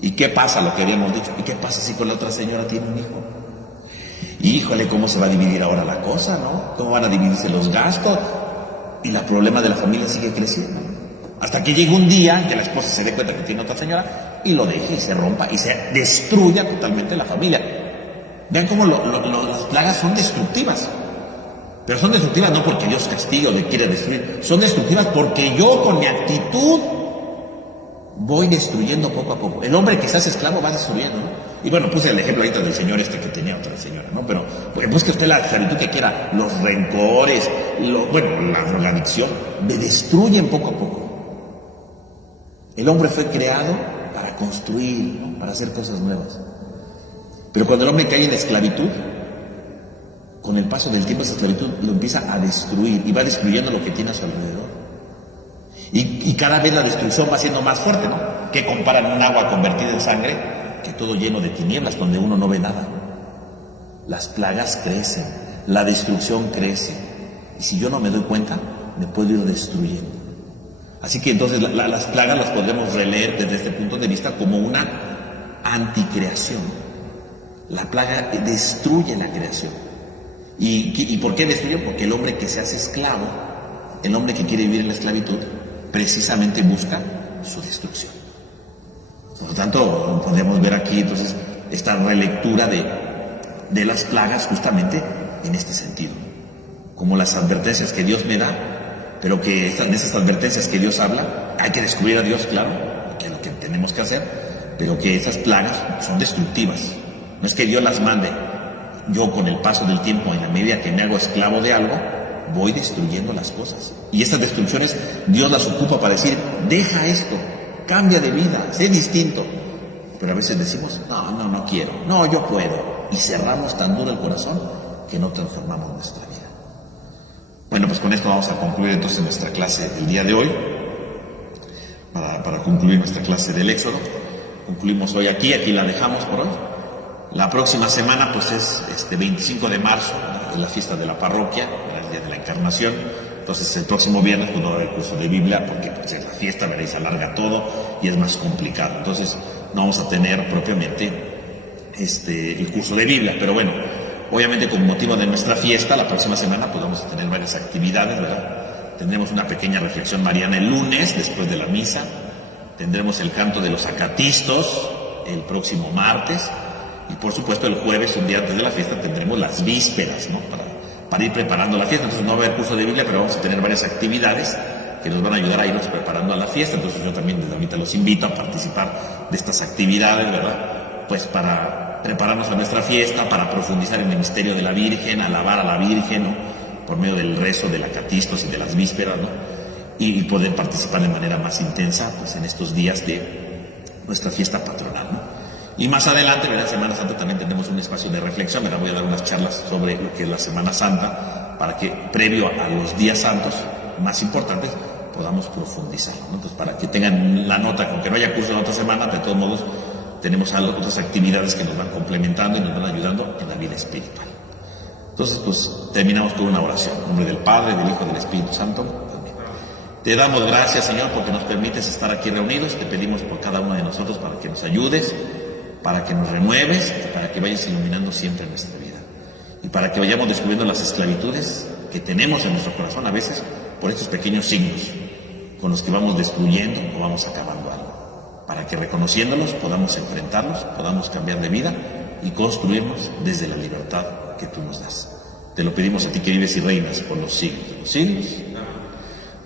¿Y qué pasa? Lo que habíamos dicho. ¿Y qué pasa si con la otra señora tiene un hijo? Híjole, ¿cómo se va a dividir ahora la cosa, no? ¿Cómo van a dividirse los gastos? Y el problema de la familia sigue creciendo. Hasta que llega un día que la esposa se dé cuenta que tiene otra señora y lo deje y se rompa y se destruya totalmente la familia. Vean cómo las plagas son destructivas. Pero son destructivas no porque Dios castigue o le quiere destruir. Son destructivas porque yo con mi actitud voy destruyendo poco a poco. El hombre que se hace esclavo va destruyendo, ¿no? Y bueno, puse el ejemplo ahorita del señor que tenía otra señora, ¿no? Pero busque usted la esclavitud que quiera, los rencores, la adicción, me destruyen poco a poco. El hombre fue creado para construir, ¿no? Para hacer cosas nuevas. Pero cuando el hombre cae en la esclavitud, con el paso del tiempo esa esclavitud lo empieza a destruir y va destruyendo lo que tiene a su alrededor. Y cada vez la destrucción va siendo más fuerte, ¿no? Que comparan un agua convertida en sangre, que todo lleno de tinieblas, donde uno no ve nada. Las plagas crecen, la destrucción crece. Y si yo no me doy cuenta, me puedo ir destruyendo. Así que entonces las plagas las podemos releer desde este punto de vista como una anticreación. La plaga destruye la creación. ¿Y por qué destruye? Porque el hombre que se hace esclavo, el hombre que quiere vivir en la esclavitud, precisamente busca su destrucción. Por lo tanto, podemos ver aquí entonces esta relectura de las plagas justamente en este sentido, como las advertencias que Dios me da, pero que de esas advertencias que Dios habla, hay que descubrir a Dios, claro, que es lo que tenemos que hacer, pero que esas plagas son destructivas. No es que Dios las mande, yo con el paso del tiempo, en la medida que me hago esclavo de algo, voy destruyendo las cosas. Y estas destrucciones Dios las ocupa para decir, deja esto, cambia de vida, sé distinto. Pero a veces decimos, no quiero, no, yo puedo. Y cerramos tan duro el corazón que no transformamos nuestra vida. Bueno, pues con esto vamos a concluir entonces nuestra clase del día de hoy. Para concluir nuestra clase del Éxodo. Concluimos hoy aquí la dejamos por hoy. La próxima semana pues es 25 de marzo, es la fiesta de la parroquia, el día de la Encarnación. Entonces el próximo viernes pues no va a haber curso de Biblia porque pues, es la fiesta, veréis, se alarga todo y es más complicado. Entonces no vamos a tener propiamente el curso de Biblia, pero bueno, obviamente con motivo de nuestra fiesta, la próxima semana pues vamos a tener varias actividades, ¿verdad? Tendremos una pequeña reflexión mariana el lunes, después de la misa. Tendremos el canto de los acatistos el próximo martes. Y por supuesto el jueves, un día antes de la fiesta, tendremos las vísperas, ¿no? Para ir preparando la fiesta. Entonces no va a haber curso de Biblia, pero vamos a tener varias actividades que nos van a ayudar a irnos preparando a la fiesta. Entonces yo también desde ahorita los invito a participar de estas actividades, ¿verdad? Pues para prepararnos a nuestra fiesta, para profundizar en el misterio de la Virgen, alabar a la Virgen, ¿no? Por medio del rezo, del acatistos y de las vísperas, ¿no? Y poder participar de manera más intensa pues en estos días de nuestra fiesta patronal, ¿no? Y más adelante, ¿verdad? Semana Santa también tenemos un espacio de reflexión, ¿verdad? Voy a dar unas charlas sobre lo que es la Semana Santa para que previo a los días santos más importantes podamos profundizar, ¿no? Entonces para que tengan la nota, con que no haya curso en otra semana, de todos modos tenemos otras actividades que nos van complementando y nos van ayudando en la vida espiritual. Entonces, pues terminamos con una oración. En nombre del Padre, del Hijo y del Espíritu Santo. Amén. Te damos gracias, Señor, porque nos permites estar aquí reunidos. Te pedimos por cada uno de nosotros para que nos ayudes, para que nos renueves y para que vayas iluminando siempre nuestra vida. Y para que vayamos descubriendo las esclavitudes que tenemos en nuestro corazón a veces por estos pequeños signos con los que vamos destruyendo o vamos acabando algo. Para que reconociéndolos podamos enfrentarlos, podamos cambiar de vida y construirnos desde la libertad que tú nos das. Te lo pedimos a ti que vives y reinas por los siglos de los siglos.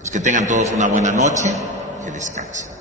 Pues que tengan todos una buena noche, que descansen.